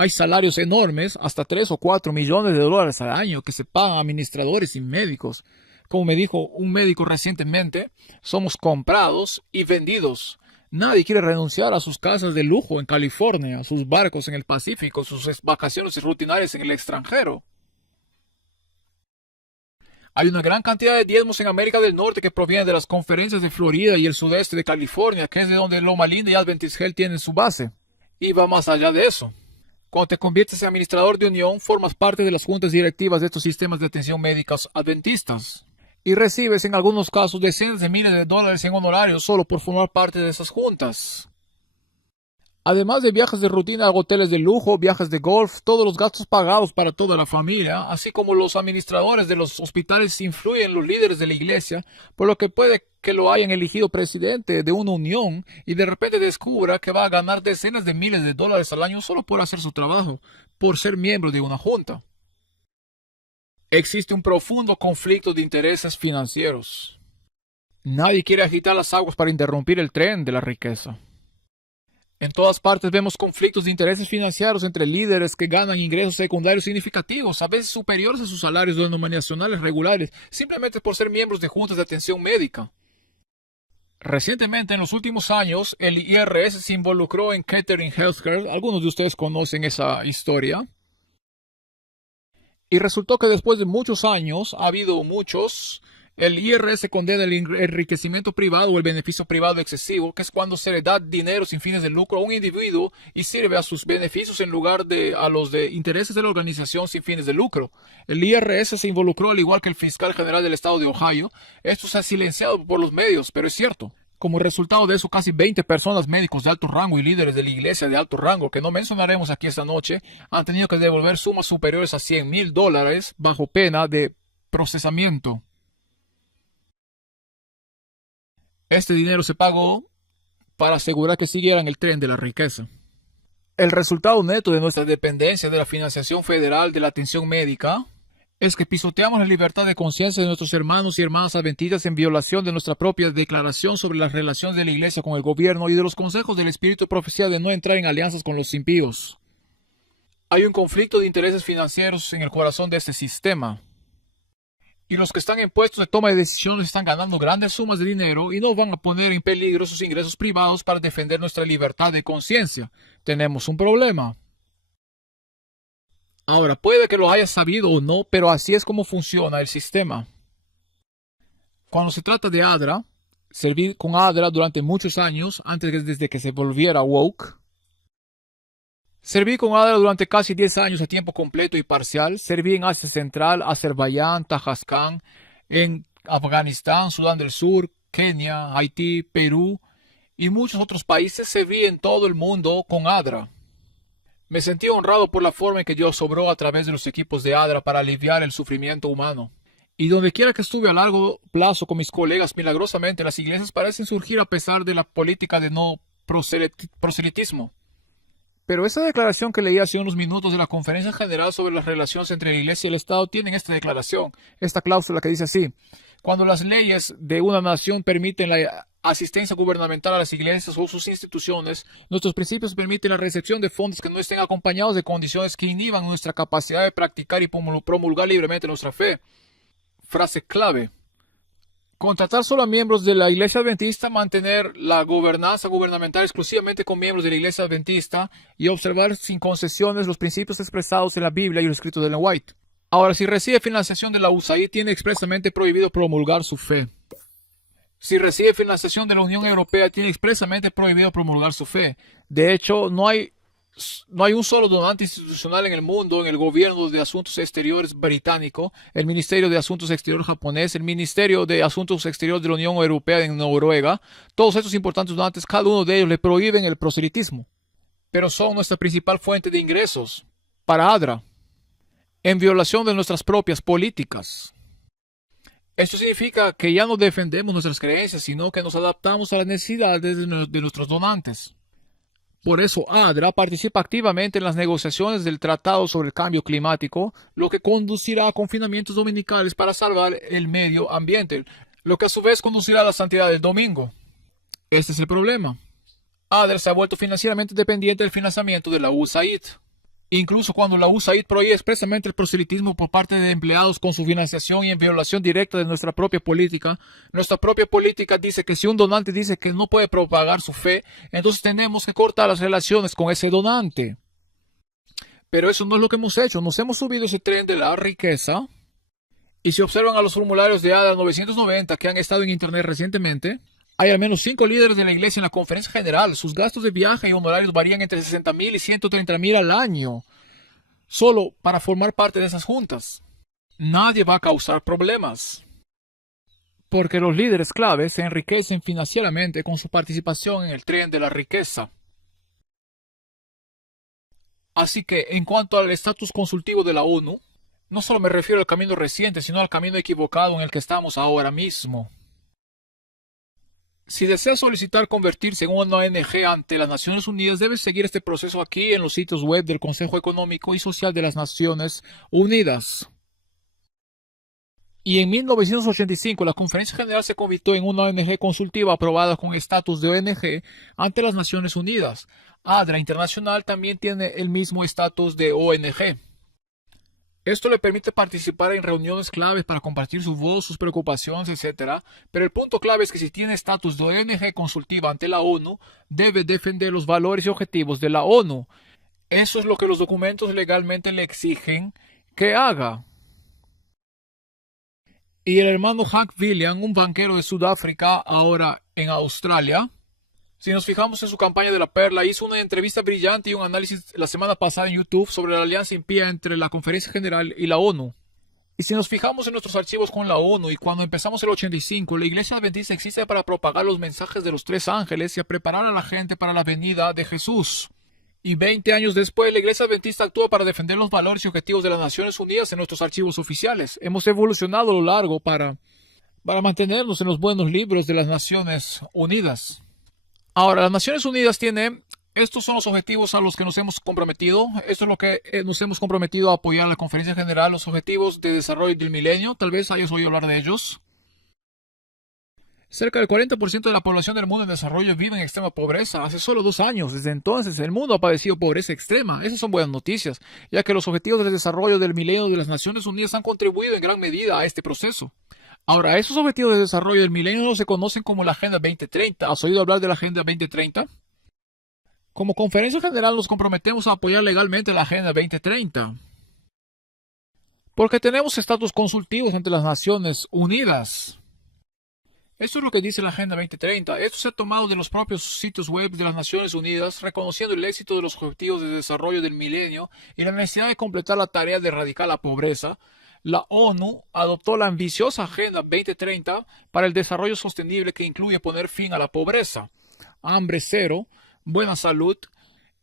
Hay salarios enormes, hasta 3 o 4 millones de dólares al año que se pagan a administradores y médicos. Como me dijo un médico recientemente, somos comprados y vendidos. Nadie quiere renunciar a sus casas de lujo en California, sus barcos en el Pacífico, sus vacaciones rutinarias en el extranjero. Hay una gran cantidad de diezmos en América del Norte que provienen de las conferencias de Florida y el sudeste de California, que es de donde Loma Linda y Adventist Health tienen su base. Y va más allá de eso. Cuando te conviertes en administrador de unión, formas parte de las juntas directivas de estos sistemas de atención médicas adventistas. Y recibes en algunos casos decenas de miles de dólares en honorarios solo por formar parte de esas juntas. Además de viajes de rutina a hoteles de lujo, viajes de golf, todos los gastos pagados para toda la familia, así como los administradores de los hospitales influyen en los líderes de la iglesia, por lo que puede que lo hayan elegido presidente de una unión y de repente descubra que va a ganar decenas de miles de dólares al año solo por hacer su trabajo, por ser miembro de una junta. Existe un profundo conflicto de intereses financieros. Nadie quiere agitar las aguas para interrumpir el tren de la riqueza. En todas partes vemos conflictos de intereses financieros entre líderes que ganan ingresos secundarios significativos, a veces superiores a sus salarios denominacionales regulares, simplemente por ser miembros de juntas de atención médica. Recientemente, en los últimos años, el IRS se involucró en Kettering Healthcare. Algunos de ustedes conocen esa historia. Y resultó que después de muchos años ha habido muchos El IRS condena el enriquecimiento privado o el beneficio privado excesivo, que es cuando se le da dinero sin fines de lucro a un individuo y sirve a sus beneficios en lugar de a los de intereses de la organización sin fines de lucro. El IRS se involucró al igual que el fiscal general del estado de Ohio. Esto se ha silenciado por los medios, pero es cierto. Como resultado de eso, casi 20 personas, médicos de alto rango y líderes de la iglesia de alto rango, que no mencionaremos aquí esta noche, han tenido que devolver sumas superiores a $100,000 bajo pena de procesamiento. Este dinero se pagó para asegurar que siguieran el tren de la riqueza. El resultado neto de nuestra dependencia de la financiación federal de la atención médica es que pisoteamos la libertad de conciencia de nuestros hermanos y hermanas adventistas en violación de nuestra propia declaración sobre las relaciones de la Iglesia con el gobierno y de los consejos del Espíritu de Profecía de no entrar en alianzas con los impíos. Hay un conflicto de intereses financieros en el corazón de este sistema. Y los que están en puestos de toma de decisiones están ganando grandes sumas de dinero y no van a poner en peligro sus ingresos privados para defender nuestra libertad de conciencia. Tenemos un problema. Ahora, puede que lo hayas sabido o no, pero así es como funciona el sistema. Cuando se trata de ADRA, serví con ADRA durante muchos años, desde que se volviera woke. Serví con ADRA durante casi 10 años a tiempo completo y parcial. Serví en Asia Central, Azerbaiyán, Tajikistán, en Afganistán, Sudán del Sur, Kenia, Haití, Perú y muchos otros países. Serví en todo el mundo con ADRA. Me sentí honrado por la forma en que Dios obró a través de los equipos de ADRA para aliviar el sufrimiento humano. Y donde quiera que estuve a largo plazo con mis colegas, milagrosamente las iglesias parecen surgir a pesar de la política de no proselitismo. Pero esa declaración que leí hace unos minutos de la Conferencia General sobre las relaciones entre la Iglesia y el Estado tienen esta declaración, esta cláusula que dice así: cuando las leyes de una nación permiten la asistencia gubernamental a las iglesias o sus instituciones, nuestros principios permiten la recepción de fondos que no estén acompañados de condiciones que inhiban nuestra capacidad de practicar y promulgar libremente nuestra fe. Frase clave: contratar solo a miembros de la Iglesia Adventista, mantener la gobernanza gubernamental exclusivamente con miembros de la Iglesia Adventista y observar sin concesiones los principios expresados en la Biblia y los escritos de Ellen White. Ahora, si recibe financiación de la USAID, tiene expresamente prohibido promulgar su fe. Si recibe financiación de la Unión Europea, tiene expresamente prohibido promulgar su fe. De hecho, no hay un solo donante institucional en el mundo, en el gobierno de asuntos exteriores británico, el Ministerio de Asuntos Exteriores japonés, el Ministerio de Asuntos Exteriores de la Unión Europea en Noruega. Todos estos importantes donantes, cada uno de ellos le prohíben el proselitismo. Pero son nuestra principal fuente de ingresos para ADRA, en violación de nuestras propias políticas. Esto significa que ya no defendemos nuestras creencias, sino que nos adaptamos a las necesidades de nuestros donantes. Por eso ADRA participa activamente en las negociaciones del Tratado sobre el Cambio Climático, lo que conducirá a confinamientos dominicales para salvar el medio ambiente, lo que a su vez conducirá a la santidad del domingo. Este es el problema. ADRA se ha vuelto financieramente dependiente del financiamiento de la USAID. Incluso cuando la USAID prohíbe expresamente el proselitismo por parte de empleados con su financiación y en violación directa de nuestra propia política dice que si un donante dice que no puede propagar su fe, entonces tenemos que cortar las relaciones con ese donante. Pero eso no es lo que hemos hecho. Nos hemos subido ese tren de la riqueza. Y si observan a los formularios de ADA 990 que han estado en internet recientemente, hay al menos 5 líderes de la iglesia en la conferencia general. Sus gastos de viaje y honorarios varían entre $60,000 y $130,000 al año, solo para formar parte de esas juntas. Nadie va a causar problemas, porque los líderes claves se enriquecen financieramente con su participación en el tren de la riqueza. Así que, en cuanto al estatus consultivo de la ONU, no solo me refiero al camino reciente, sino al camino equivocado en el que estamos ahora mismo. Si desea solicitar convertirse en una ONG ante las Naciones Unidas, debe seguir este proceso aquí en los sitios web del Consejo Económico y Social de las Naciones Unidas. Y en 1985 la Conferencia General se convirtió en una ONG consultiva aprobada con estatus de ONG ante las Naciones Unidas. ADRA Internacional también tiene el mismo estatus de ONG. Esto le permite participar en reuniones claves para compartir su voz, sus preocupaciones, etc. Pero el punto clave es que si tiene estatus de ONG consultiva ante la ONU, debe defender los valores y objetivos de la ONU. Eso es lo que los documentos legalmente le exigen que haga. Y el hermano Hank William, un banquero de Sudáfrica, ahora en Australia, si nos fijamos en su campaña de la perla, hizo una entrevista brillante y un análisis la semana pasada en YouTube sobre la alianza impía entre la Conferencia General y la ONU. Y si nos fijamos en nuestros archivos con la ONU y cuando empezamos el 85, la Iglesia Adventista existe para propagar los mensajes de los tres ángeles y a preparar a la gente para la venida de Jesús. Y 20 años después, la Iglesia Adventista actúa para defender los valores y objetivos de las Naciones Unidas en nuestros archivos oficiales. Hemos evolucionado a lo largo para mantenernos en los buenos libros de las Naciones Unidas. Ahora, las Naciones Unidas tienen, estos son los objetivos a los que nos hemos comprometido. Esto es lo que nos hemos comprometido a apoyar a la Conferencia General, los objetivos de desarrollo del milenio. Tal vez hayas oído hablar de ellos. Cerca del 40% de la población del mundo en desarrollo vive en extrema pobreza. Hace solo 2 años, desde entonces, el mundo ha padecido pobreza extrema. Esas son buenas noticias, ya que los objetivos de desarrollo del milenio de las Naciones Unidas han contribuido en gran medida a este proceso. Ahora, esos objetivos de desarrollo del milenio no se conocen como la Agenda 2030. ¿Has oído hablar de la Agenda 2030? Como Conferencia General nos comprometemos a apoyar legalmente la Agenda 2030. Porque tenemos estatus consultivos ante las Naciones Unidas. Esto es lo que dice la Agenda 2030. Esto se ha tomado de los propios sitios web de las Naciones Unidas, reconociendo el éxito de los objetivos de desarrollo del milenio y la necesidad de completar la tarea de erradicar la pobreza. La ONU adoptó la ambiciosa Agenda 2030 para el desarrollo sostenible que incluye poner fin a la pobreza, hambre cero, buena salud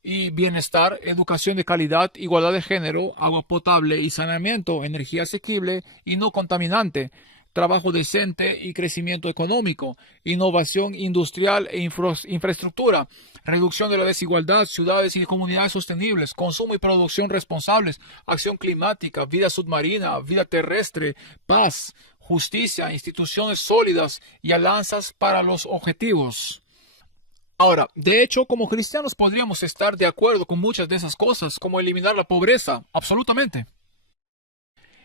y bienestar, educación de calidad, igualdad de género, agua potable y saneamiento, energía asequible y no contaminante, trabajo decente y crecimiento económico, innovación industrial e infraestructura, reducción de la desigualdad, ciudades y comunidades sostenibles, consumo y producción responsables, acción climática, vida submarina, vida terrestre, paz, justicia, instituciones sólidas y alianzas para los objetivos. Ahora, de hecho, como cristianos podríamos estar de acuerdo con muchas de esas cosas, como eliminar la pobreza, absolutamente.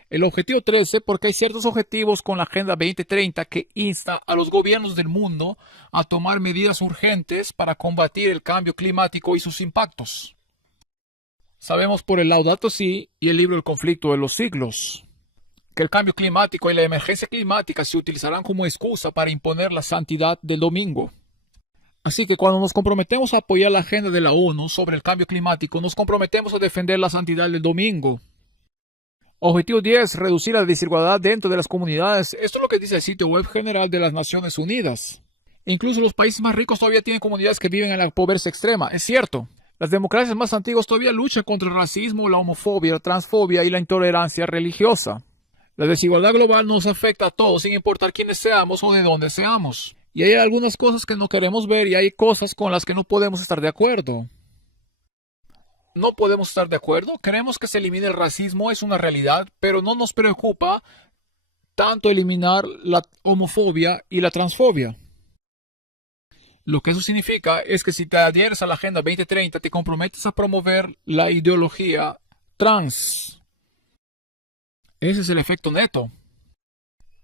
El objetivo 13, porque hay ciertos objetivos con la Agenda 2030 que insta a los gobiernos del mundo a tomar medidas urgentes para combatir el cambio climático y sus impactos. Sabemos por el Laudato Si y el libro El conflicto de los siglos que el cambio climático y la emergencia climática se utilizarán como excusa para imponer la santidad del domingo. Así que cuando nos comprometemos a apoyar la agenda de la ONU sobre el cambio climático, nos comprometemos a defender la santidad del domingo. Objetivo 10. Reducir la desigualdad dentro de las comunidades. Esto es lo que dice el sitio web general de las Naciones Unidas. Incluso los países más ricos todavía tienen comunidades que viven en la pobreza extrema. Es cierto. Las democracias más antiguas todavía luchan contra el racismo, la homofobia, la transfobia y la intolerancia religiosa. La desigualdad global nos afecta a todos sin importar quiénes seamos o de dónde seamos. Y hay algunas cosas que no queremos ver y hay cosas con las que no podemos estar de acuerdo. No podemos estar de acuerdo. Queremos que se elimine el racismo, es una realidad, pero no nos preocupa tanto eliminar la homofobia y la transfobia. Lo que eso significa es que si te adhieres a la Agenda 2030, te comprometes a promover la ideología trans. Ese es el efecto neto.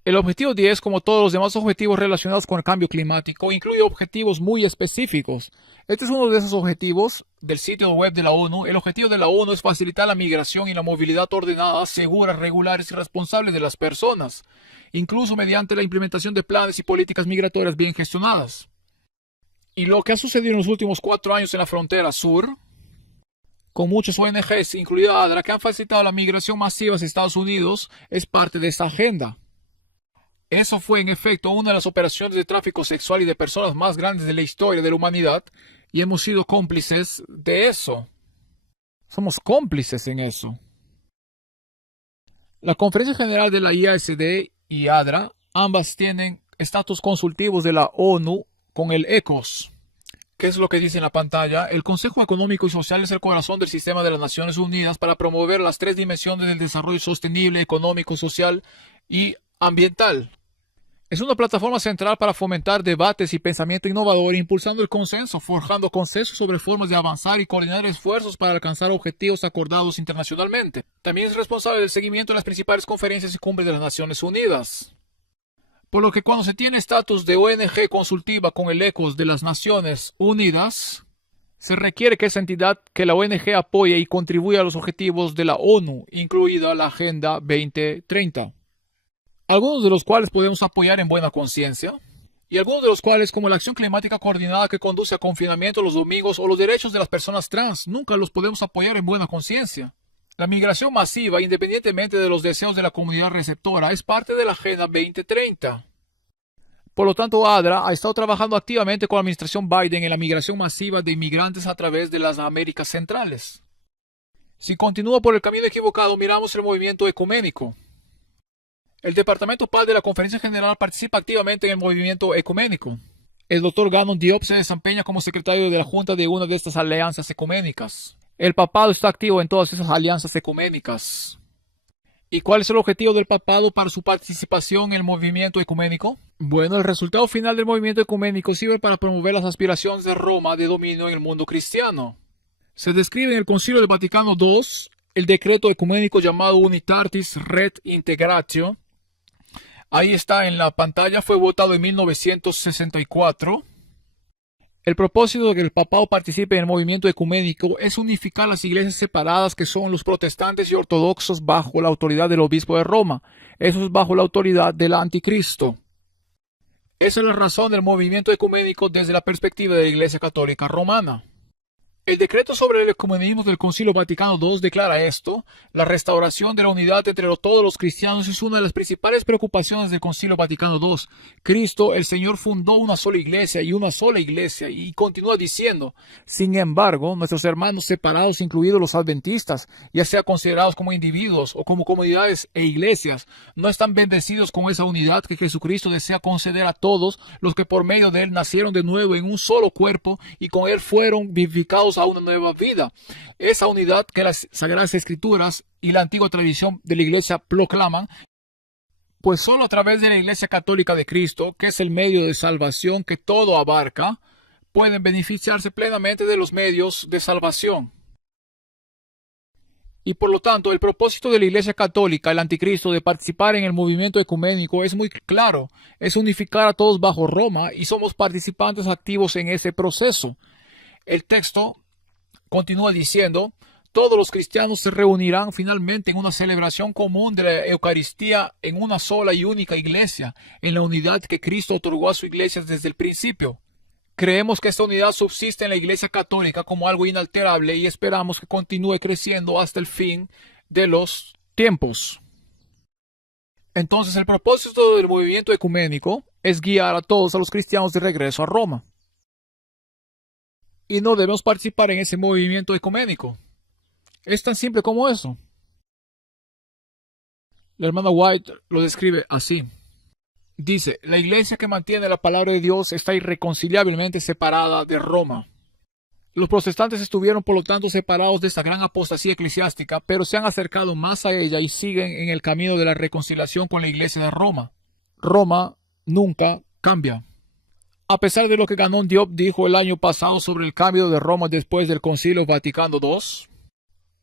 El objetivo 10, como todos los demás objetivos relacionados con el cambio climático, incluye objetivos muy específicos. Este es uno de esos objetivos del sitio web de la ONU. El objetivo de la ONU es facilitar la migración y la movilidad ordenada, seguras, regulares y responsables de las personas, incluso mediante la implementación de planes y políticas migratorias bien gestionadas. Y lo que ha sucedido en los últimos 4 años en la frontera sur, con muchas ONGs, incluida ADRA, que han facilitado la migración masiva hacia Estados Unidos, es parte de esta agenda. Eso fue en efecto una de las operaciones de tráfico sexual y de personas más grandes de la historia de la humanidad y hemos sido cómplices de eso. Somos cómplices en eso. La Conferencia General de la IASD y ADRA, ambas tienen estatus consultivos de la ONU con el ECOS. ¿Qué es lo que dice en la pantalla? El Consejo Económico y Social es el corazón del sistema de las Naciones Unidas para promover las 3 dimensiones del desarrollo sostenible, económico, social y ambiental. Es una plataforma central para fomentar debates y pensamiento innovador, impulsando el consenso, forjando consensos sobre formas de avanzar y coordinar esfuerzos para alcanzar objetivos acordados internacionalmente. También es responsable del seguimiento de las principales conferencias y cumbres de las Naciones Unidas. Por lo que cuando se tiene estatus de ONG consultiva con el ECOS de las Naciones Unidas, se requiere que esa entidad que la ONG apoye y contribuya a los objetivos de la ONU, incluida la Agenda 2030. algunos de los cuales podemos apoyar en buena conciencia, y algunos de los cuales, como la acción climática coordinada que conduce a confinamiento los domingos o los derechos de las personas trans, nunca los podemos apoyar en buena conciencia. La migración masiva, independientemente de los deseos de la comunidad receptora, es parte de la Agenda 2030. Por lo tanto, ADRA ha estado trabajando activamente con la administración Biden en la migración masiva de inmigrantes a través de las Américas Centrales. Si continúa por el camino equivocado, miramos el movimiento ecuménico. El Departamento PAL de la Conferencia General participa activamente en el movimiento ecuménico. El Dr. Gannon Diop se desempeña como secretario de la Junta de una de estas alianzas ecuménicas. El papado está activo en todas esas alianzas ecuménicas. ¿Y cuál es el objetivo del papado para su participación en el movimiento ecuménico? Bueno, el resultado final del movimiento ecuménico sirve para promover las aspiraciones de Roma de dominio en el mundo cristiano. Se describe en el Concilio del Vaticano II el decreto ecuménico llamado Unitatis Red Integratio. Ahí está en la pantalla, fue votado en 1964. El propósito de que el papado participe en el movimiento ecuménico es unificar las iglesias separadas que son los protestantes y ortodoxos bajo la autoridad del obispo de Roma. Eso es bajo la autoridad del anticristo. Esa es la razón del movimiento ecuménico desde la perspectiva de la Iglesia Católica Romana. El decreto sobre el ecumenismo del Concilio Vaticano II declara esto: la restauración de la unidad entre todos los cristianos es una de las principales preocupaciones del Concilio Vaticano II. Cristo, el Señor, fundó una sola iglesia y continúa diciendo: sin embargo, nuestros hermanos separados, incluidos los adventistas, ya sea considerados como individuos o como comunidades e iglesias, no están bendecidos con esa unidad que Jesucristo desea conceder a todos los que por medio de él nacieron de nuevo en un solo cuerpo y con él fueron vivificados a una nueva vida. Esa unidad que las Sagradas Escrituras y la antigua tradición de la Iglesia proclaman, pues solo a través de la Iglesia Católica de Cristo, que es el medio de salvación que todo abarca, pueden beneficiarse plenamente de los medios de salvación. Y por lo tanto, el propósito de la Iglesia Católica, el anticristo, de participar en el movimiento ecuménico es muy claro: es unificar a todos bajo Roma, y somos participantes activos en ese proceso. El texto continúa diciendo: todos los cristianos se reunirán finalmente en una celebración común de la Eucaristía en una sola y única iglesia, en la unidad que Cristo otorgó a su iglesia desde el principio. Creemos que esta unidad subsiste en la Iglesia Católica como algo inalterable y esperamos que continúe creciendo hasta el fin de los tiempos. Entonces, el propósito del movimiento ecuménico es guiar a todos los cristianos de regreso a Roma. Y no debemos participar en ese movimiento ecuménico. Es tan simple como eso. La hermana White lo describe así. Dice: la iglesia que mantiene la palabra de Dios está irreconciliablemente separada de Roma. Los protestantes estuvieron por lo tanto separados de esta gran apostasía eclesiástica, pero se han acercado más a ella y siguen en el camino de la reconciliación con la iglesia de Roma. Roma nunca cambia. A pesar de lo que Gannon Diop dijo el año pasado sobre el cambio de Roma después del Concilio Vaticano II,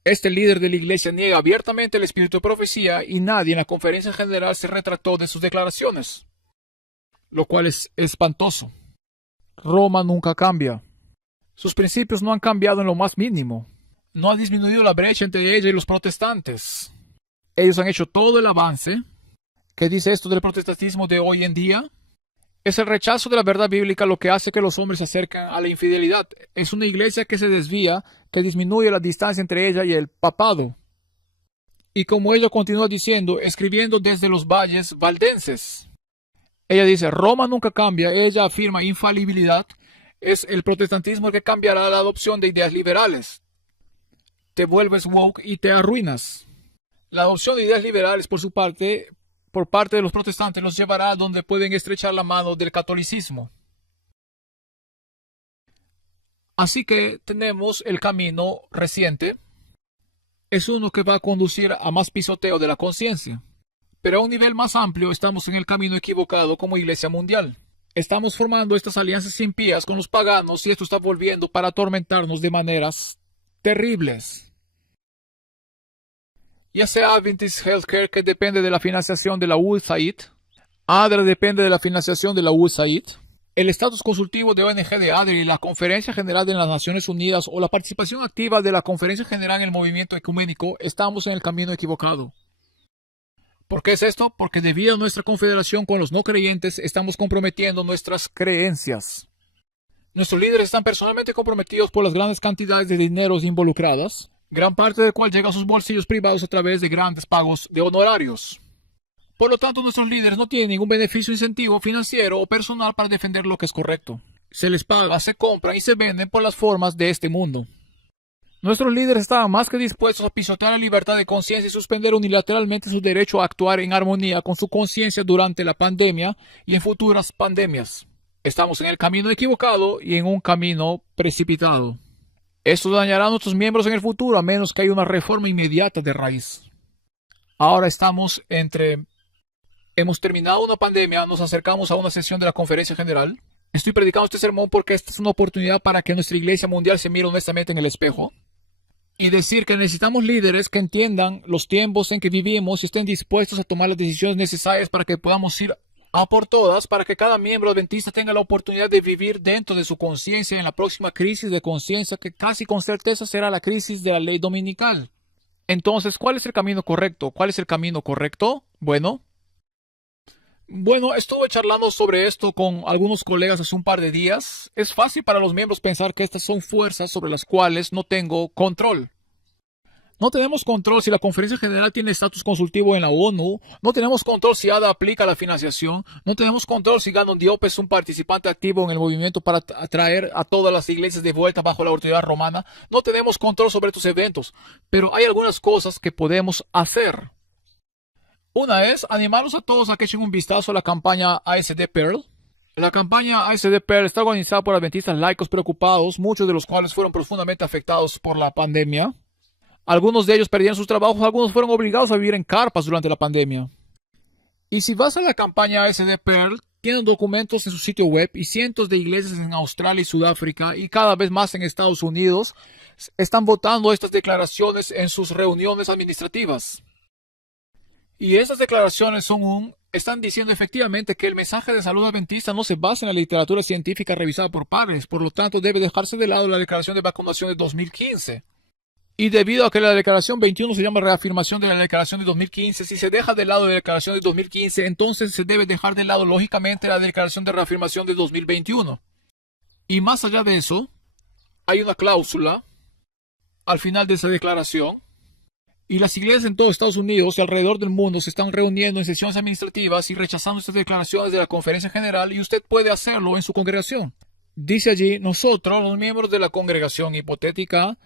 este líder de la iglesia niega abiertamente el espíritu de profecía y nadie en la conferencia general se retractó de sus declaraciones, lo cual es espantoso. Roma nunca cambia. Sus principios no han cambiado en lo más mínimo. No ha disminuido la brecha entre ella y los protestantes. Ellos han hecho todo el avance. ¿Qué dice esto del protestantismo de hoy en día? Es el rechazo de la verdad bíblica lo que hace que los hombres se acerquen a la infidelidad. Es una iglesia que se desvía, que disminuye la distancia entre ella y el papado. Y como ella continúa diciendo, escribiendo desde los valles valdenses. Ella dice: Roma nunca cambia. Ella afirma infalibilidad. Es el protestantismo el que cambiará la adopción de ideas liberales. Te vuelves woke y te arruinas. La adopción de ideas liberales, por parte de los protestantes, los llevará a donde pueden estrechar la mano del catolicismo. Así que tenemos el camino reciente. Es uno que va a conducir a más pisoteo de la conciencia. Pero a un nivel más amplio estamos en el camino equivocado como Iglesia Mundial. Estamos formando estas alianzas impías con los paganos y esto está volviendo para atormentarnos de maneras terribles. Ya sea Adventist Healthcare, que depende de la financiación de la USAID, ADRA depende de la financiación de la USAID, el estatus consultivo de ONG de ADRA y la Conferencia General de las Naciones Unidas o la participación activa de la Conferencia General en el movimiento ecuménico, estamos en el camino equivocado. ¿Por qué es esto? Porque debido a nuestra confederación con los no creyentes, estamos comprometiendo nuestras creencias. Nuestros líderes están personalmente comprometidos por las grandes cantidades de dinero involucradas, gran parte del cual llega a sus bolsillos privados a través de grandes pagos de honorarios. Por lo tanto, nuestros líderes no tienen ningún beneficio, incentivo financiero o personal para defender lo que es correcto. Se les paga, se compran y se venden por las formas de este mundo. Nuestros líderes estaban más que dispuestos a pisotear la libertad de conciencia y suspender unilateralmente su derecho a actuar en armonía con su conciencia durante la pandemia y en futuras pandemias. Estamos en el camino equivocado y en un camino precipitado. Esto dañará a nuestros miembros en el futuro a menos que haya una reforma inmediata de raíz. Ahora hemos terminado una pandemia, nos acercamos a una sesión de la Conferencia General. Estoy predicando este sermón porque esta es una oportunidad para que nuestra iglesia mundial se mire honestamente en el espejo y decir que necesitamos líderes que entiendan los tiempos en que vivimos y estén dispuestos a tomar las decisiones necesarias para que podamos ir a por todas, para que cada miembro adventista tenga la oportunidad de vivir dentro de su conciencia en la próxima crisis de conciencia que casi con certeza será la crisis de la ley dominical. Entonces, ¿cuál es el camino correcto? ¿Cuál es el camino correcto? Bueno, estuve charlando sobre esto con algunos colegas hace un par de días. Es fácil para los miembros pensar que estas son fuerzas sobre las cuales no tengo control. No tenemos control si la Conferencia General tiene estatus consultivo en la ONU. No tenemos control si ADA aplica la financiación. No tenemos control si Gandon Diop es un participante activo en el movimiento para atraer a todas las iglesias de vuelta bajo la autoridad romana. No tenemos control sobre estos eventos. Pero hay algunas cosas que podemos hacer. Una es animarlos a todos a que echen un vistazo a la campaña ASD Pearl. La campaña ASD Pearl está organizada por adventistas laicos preocupados, muchos de los cuales fueron profundamente afectados por la pandemia. Algunos de ellos perdieron sus trabajos, algunos fueron obligados a vivir en carpas durante la pandemia. Y si vas a la campaña ASD Pearl, tienen documentos en su sitio web y cientos de iglesias en Australia y Sudáfrica y cada vez más en Estados Unidos están votando estas declaraciones en sus reuniones administrativas. Y esas declaraciones están diciendo efectivamente que el mensaje de salud adventista no se basa en la literatura científica revisada por pares, por lo tanto debe dejarse de lado la declaración de vacunación de 2015. Y debido a que la declaración 21 se llama reafirmación de la declaración de 2015, si se deja de lado la declaración de 2015, entonces se debe dejar de lado lógicamente la declaración de reafirmación de 2021. Y más allá de eso, hay una cláusula al final de esa declaración. Y las iglesias en todo Estados Unidos y alrededor del mundo se están reuniendo en sesiones administrativas y rechazando estas declaraciones de la Conferencia General y usted puede hacerlo en su congregación. Dice allí, nosotros, los miembros de la congregación hipotética,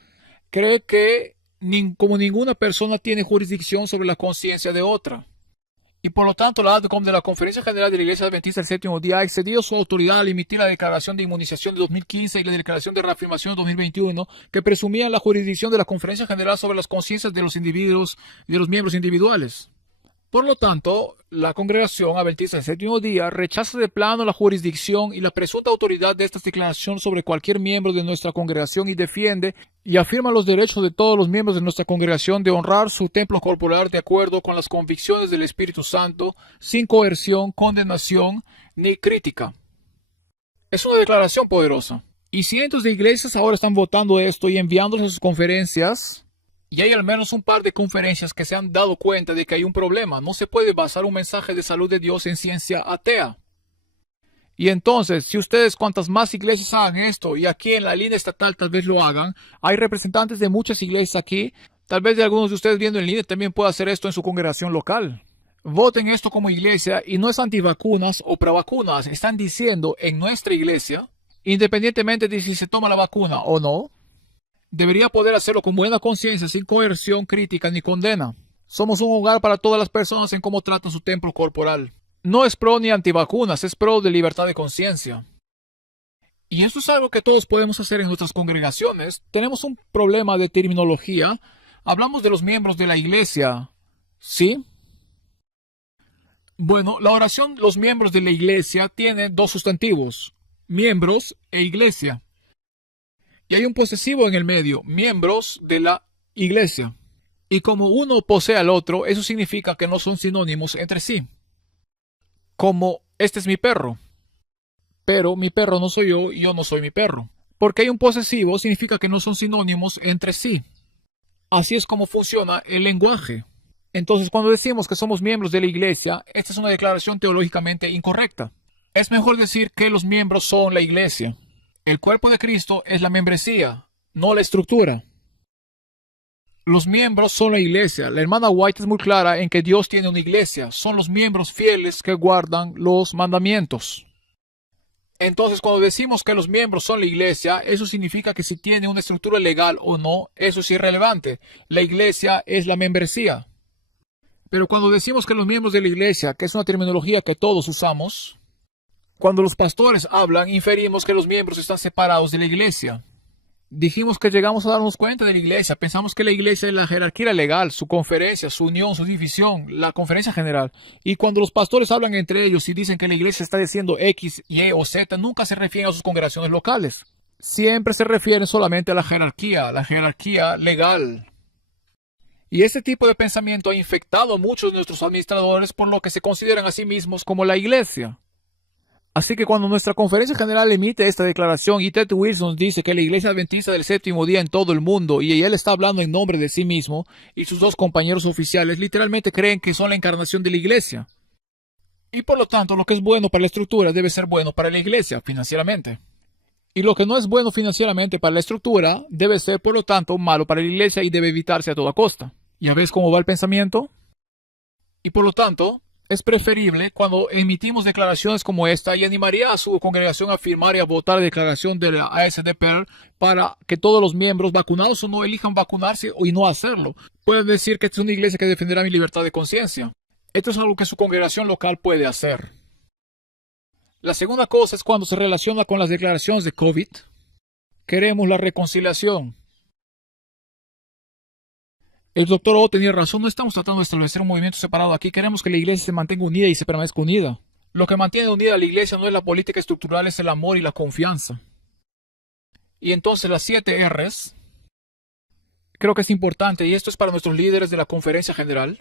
cree que como ninguna persona tiene jurisdicción sobre la conciencia de otra. Y por lo tanto la ADCOM de la Conferencia General de la Iglesia Adventista del Séptimo Día ha excedido su autoridad al emitir la declaración de inmunización de 2015 y la declaración de reafirmación de 2021 que presumían la jurisdicción de la Conferencia General sobre las conciencias de los individuos y de los miembros individuales. Por lo tanto, la Congregación Adventista del Séptimo Día rechaza de plano la jurisdicción y la presunta autoridad de estas declaraciones sobre cualquier miembro de nuestra congregación y defiende y afirma los derechos de todos los miembros de nuestra congregación de honrar su templo corporal de acuerdo con las convicciones del Espíritu Santo, sin coerción, condenación ni crítica. Es una declaración poderosa. Y cientos de iglesias ahora están votando esto y enviándoles a sus conferencias. Y hay al menos un par de conferencias que se han dado cuenta de que hay un problema. No se puede basar un mensaje de salud de Dios en ciencia atea. Y entonces, si ustedes cuantas más iglesias hagan esto, y aquí en la línea estatal tal vez lo hagan, hay representantes de muchas iglesias aquí, tal vez de algunos de ustedes viendo en línea también pueda hacer esto en su congregación local. Voten esto como iglesia y no es antivacunas o provacunas. Están diciendo en nuestra iglesia, independientemente de si se toma la vacuna o no, debería poder hacerlo con buena conciencia, sin coerción, crítica ni condena. Somos un hogar para todas las personas en cómo tratan su templo corporal. No es pro ni antivacunas, es pro de libertad de conciencia. Y eso es algo que todos podemos hacer en nuestras congregaciones. Tenemos un problema de terminología. Hablamos de los miembros de la iglesia, ¿sí? Bueno, la oración los miembros de la iglesia tiene dos sustantivos, miembros e iglesia. Y hay un posesivo en el medio, miembros de la iglesia. Y como uno posee al otro, eso significa que no son sinónimos entre sí. Como este es mi perro, pero mi perro no soy yo y yo no soy mi perro. Porque hay un posesivo significa que no son sinónimos entre sí. Así es como funciona el lenguaje. Entonces, cuando decimos que somos miembros de la iglesia, esta es una declaración teológicamente incorrecta. Es mejor decir que los miembros son la iglesia. El cuerpo de Cristo es la membresía, no la estructura. Los miembros son la iglesia. La hermana White es muy clara en que Dios tiene una iglesia. Son los miembros fieles que guardan los mandamientos. Entonces, cuando decimos que los miembros son la iglesia, eso significa que si tiene una estructura legal o no, eso es irrelevante. La iglesia es la membresía. Pero cuando decimos que los miembros de la iglesia, que es una terminología que todos usamos, cuando los pastores hablan, inferimos que los miembros están separados de la iglesia. Dijimos que llegamos a darnos cuenta de la iglesia. Pensamos que la iglesia es la jerarquía legal, su conferencia, su unión, su división, la conferencia general. Y cuando los pastores hablan entre ellos y dicen que la iglesia está diciendo X, Y o Z, nunca se refieren a sus congregaciones locales. Siempre se refieren solamente a la jerarquía legal. Y este tipo de pensamiento ha infectado a muchos de nuestros administradores, por lo que se consideran a sí mismos como la iglesia. Así que cuando nuestra conferencia general emite esta declaración y Ted Wilson dice que la iglesia adventista del séptimo día en todo el mundo, y él está hablando en nombre de sí mismo, y sus dos compañeros oficiales literalmente creen que son la encarnación de la iglesia. Y por lo tanto, lo que es bueno para la estructura debe ser bueno para la iglesia financieramente. Y lo que no es bueno financieramente para la estructura debe ser, por lo tanto, malo para la iglesia y debe evitarse a toda costa. ¿Ya ves cómo va el pensamiento? Y por lo tanto, es preferible cuando emitimos declaraciones como esta, y animaría a su congregación a firmar y a votar la declaración de la ASDPR para que todos los miembros, vacunados o no, elijan vacunarse y no hacerlo. Pueden decir que esta es una iglesia que defenderá mi libertad de conciencia. Esto es algo que su congregación local puede hacer. La segunda cosa es cuando se relaciona con las declaraciones de COVID. Queremos la reconciliación. El doctor O tenía razón, no estamos tratando de establecer un movimiento separado aquí, queremos que la iglesia se mantenga unida y se permanezca unida. Lo que mantiene unida a la iglesia no es la política estructural, es el amor y la confianza. Y entonces las 7 R's, creo que es importante, y esto es para nuestros líderes de la conferencia general,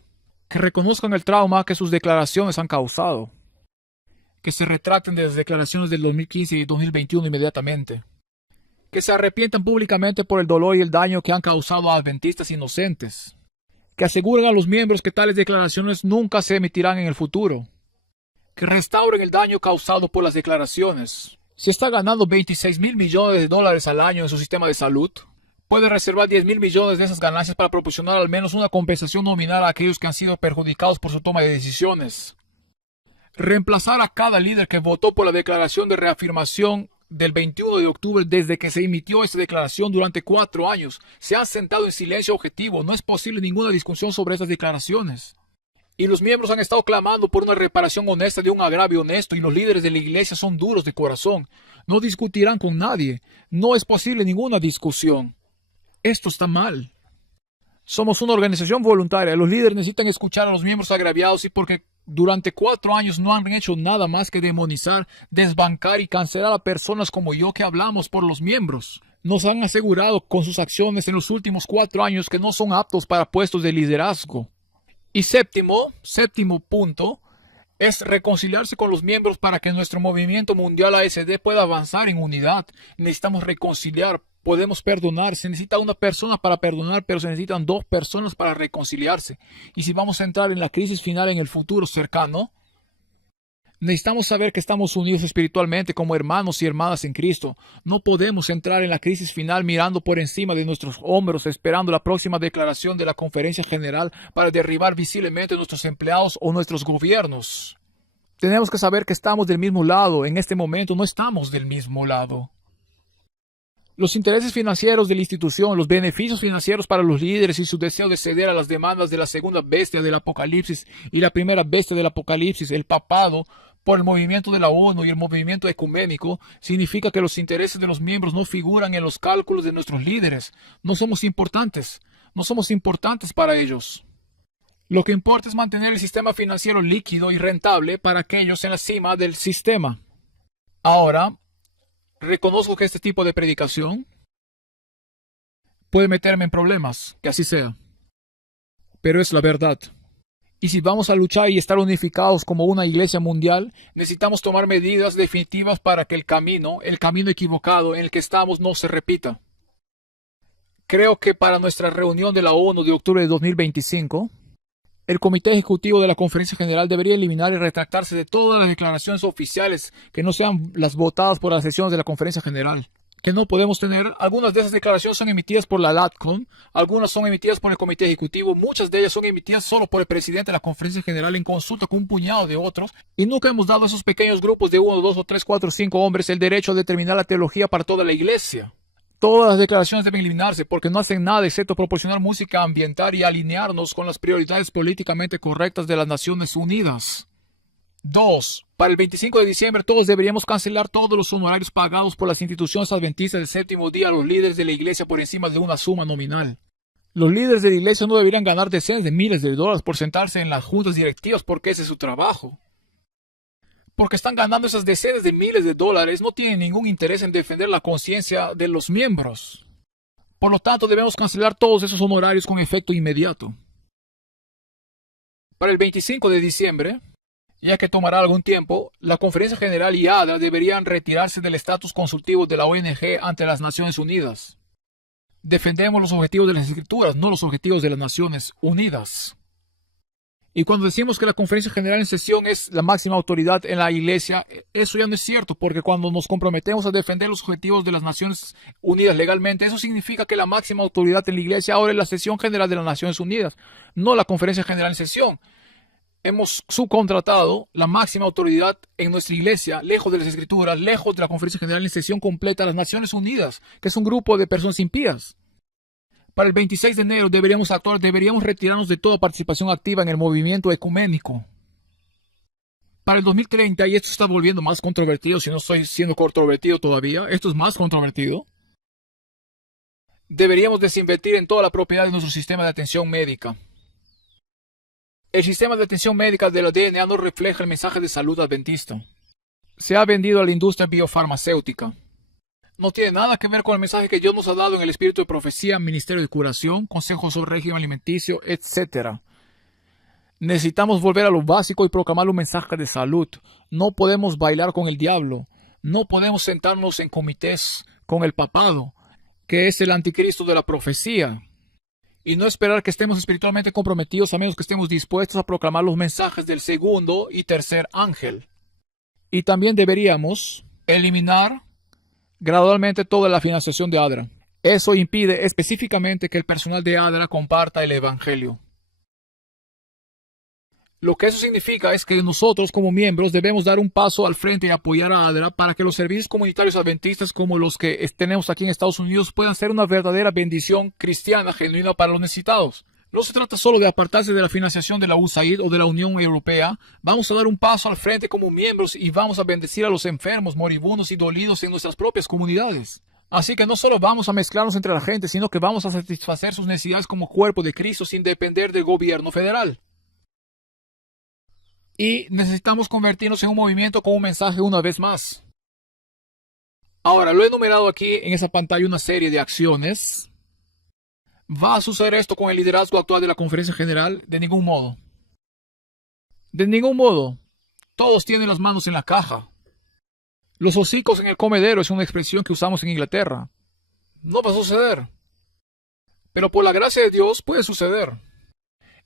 que reconozcan el trauma que sus declaraciones han causado, que se retracten de las declaraciones del 2015 y 2021 inmediatamente, que se arrepientan públicamente por el dolor y el daño que han causado a adventistas inocentes, que aseguren a los miembros que tales declaraciones nunca se emitirán en el futuro, que restauren el daño causado por las declaraciones. Si está ganando $26,000 millones al año en su sistema de salud, puede reservar $10,000 millones de esas ganancias para proporcionar al menos una compensación nominal a aquellos que han sido perjudicados por su toma de decisiones. Reemplazar a cada líder que votó por la declaración de reafirmación del 21 de octubre desde que se emitió esta declaración durante 4 años. Se han sentado en silencio objetivo. No es posible ninguna discusión sobre estas declaraciones. Y los miembros han estado clamando por una reparación honesta de un agravio honesto, y los líderes de la iglesia son duros de corazón. No discutirán con nadie. No es posible ninguna discusión. Esto está mal. Somos una organización voluntaria. Los líderes necesitan escuchar a los miembros agraviados, y porque durante 4 años no han hecho nada más que demonizar, desbancar y cancelar a personas como yo que hablamos por los miembros. Nos han asegurado con sus acciones en los últimos 4 años que no son aptos para puestos de liderazgo. Y séptimo punto, es reconciliarse con los miembros para que nuestro movimiento mundial ASD pueda avanzar en unidad. Necesitamos reconciliar, podemos perdonar. Se necesita una persona para perdonar, pero se necesitan 2 personas para reconciliarse. Y si vamos a entrar en la crisis final en el futuro cercano, necesitamos saber que estamos unidos espiritualmente como hermanos y hermanas en Cristo. No podemos entrar en la crisis final mirando por encima de nuestros hombros, esperando la próxima declaración de la conferencia general para derribar visiblemente a nuestros empleados o nuestros gobiernos. Tenemos que saber que estamos del mismo lado. En este momento no estamos del mismo lado. Los intereses financieros de la institución, los beneficios financieros para los líderes y su deseo de ceder a las demandas de la segunda bestia del Apocalipsis y la primera bestia del Apocalipsis, el papado, por el movimiento de la ONU y el movimiento ecuménico, significa que los intereses de los miembros no figuran en los cálculos de nuestros líderes. No somos importantes. No somos importantes para ellos. Lo que importa es mantener el sistema financiero líquido y rentable para aquellos en la cima del sistema. Ahora, reconozco que este tipo de predicación puede meterme en problemas, que así sea. Pero es la verdad. Y si vamos a luchar y estar unificados como una iglesia mundial, necesitamos tomar medidas definitivas para que el camino equivocado en el que estamos no se repita. Creo que para nuestra reunión de la ONU de octubre de 2025, El Comité Ejecutivo de la Conferencia General debería eliminar y retractarse de todas las declaraciones oficiales que no sean las votadas por las sesiones de la Conferencia General. Que no podemos tener. Algunas de esas declaraciones son emitidas por la LATCOM, algunas son emitidas por el Comité Ejecutivo, muchas de ellas son emitidas solo por el presidente de la Conferencia General en consulta con un puñado de otros, y nunca hemos dado a esos pequeños grupos de 1, 2 o 3, 4, 5 hombres el derecho a determinar la teología para toda la iglesia. Todas las declaraciones deben eliminarse porque no hacen nada excepto proporcionar música ambiental y alinearnos con las prioridades políticamente correctas de las Naciones Unidas. 2. Para el 25 de diciembre todos deberíamos cancelar todos los honorarios pagados por las instituciones adventistas del séptimo día a los líderes de la iglesia por encima de una suma nominal. Los líderes de la iglesia no deberían ganar decenas de miles de dólares por sentarse en las juntas directivas porque ese es su trabajo. Porque están ganando esas decenas de miles de dólares, no tienen ningún interés en defender la conciencia de los miembros. Por lo tanto, debemos cancelar todos esos honorarios con efecto inmediato. Para el 25 de diciembre, ya que tomará algún tiempo, la Conferencia General y ADA deberían retirarse del estatus consultivo de la ONG ante las Naciones Unidas. Defendemos los objetivos de las Escrituras, no los objetivos de las Naciones Unidas. Y cuando decimos que la Conferencia General en sesión es la máxima autoridad en la Iglesia, eso ya no es cierto, porque cuando nos comprometemos a defender los objetivos de las Naciones Unidas legalmente, eso significa que la máxima autoridad en la Iglesia ahora es la Sesión General de las Naciones Unidas, no la Conferencia General en sesión. Hemos subcontratado la máxima autoridad en nuestra iglesia, lejos de las Escrituras, lejos de la Conferencia General en sesión completa, a las Naciones Unidas, que es un grupo de personas impías. Para el 26 de enero deberíamos retirarnos de toda participación activa en el movimiento ecuménico. Para el 2030, y esto está volviendo más controvertido, si no estoy siendo controvertido todavía, esto es más controvertido, deberíamos desinvertir en toda la propiedad de nuestro sistema de atención médica. El sistema de atención médica de la DNA no refleja el mensaje de salud adventista. Se ha vendido a la industria biofarmacéutica. No tiene nada que ver con el mensaje que Dios nos ha dado en el espíritu de profecía, ministerio de curación, consejos sobre régimen alimenticio, etc. Necesitamos volver a lo básico y proclamar un mensaje de salud. No podemos bailar con el diablo. No podemos sentarnos en comités con el papado, que es el anticristo de la profecía. Y no esperar que estemos espiritualmente comprometidos a menos que estemos dispuestos a proclamar los mensajes del segundo y tercer ángel. Y también deberíamos eliminar gradualmente toda la financiación de ADRA. Eso impide específicamente que el personal de ADRA comparta el evangelio. Lo que eso significa es que nosotros como miembros debemos dar un paso al frente y apoyar a ADRA para que los servicios comunitarios adventistas como los que tenemos aquí en Estados Unidos puedan ser una verdadera bendición cristiana genuina para los necesitados. No se trata solo de apartarse de la financiación de la USAID o de la Unión Europea. Vamos a dar un paso al frente como miembros y vamos a bendecir a los enfermos, moribundos y dolidos en nuestras propias comunidades. Así que no solo vamos a mezclarnos entre la gente, sino que vamos a satisfacer sus necesidades como cuerpo de Cristo sin depender del gobierno federal. Y necesitamos convertirnos en un movimiento con un mensaje una vez más. Ahora, lo he enumerado aquí en esa pantalla una serie de acciones. ¿Va a suceder esto con el liderazgo actual de la Conferencia General? De ningún modo. De ningún modo. Todos tienen las manos en la caja. Los hocicos en el comedero es una expresión que usamos en Inglaterra. No va a suceder. Pero por la gracia de Dios puede suceder.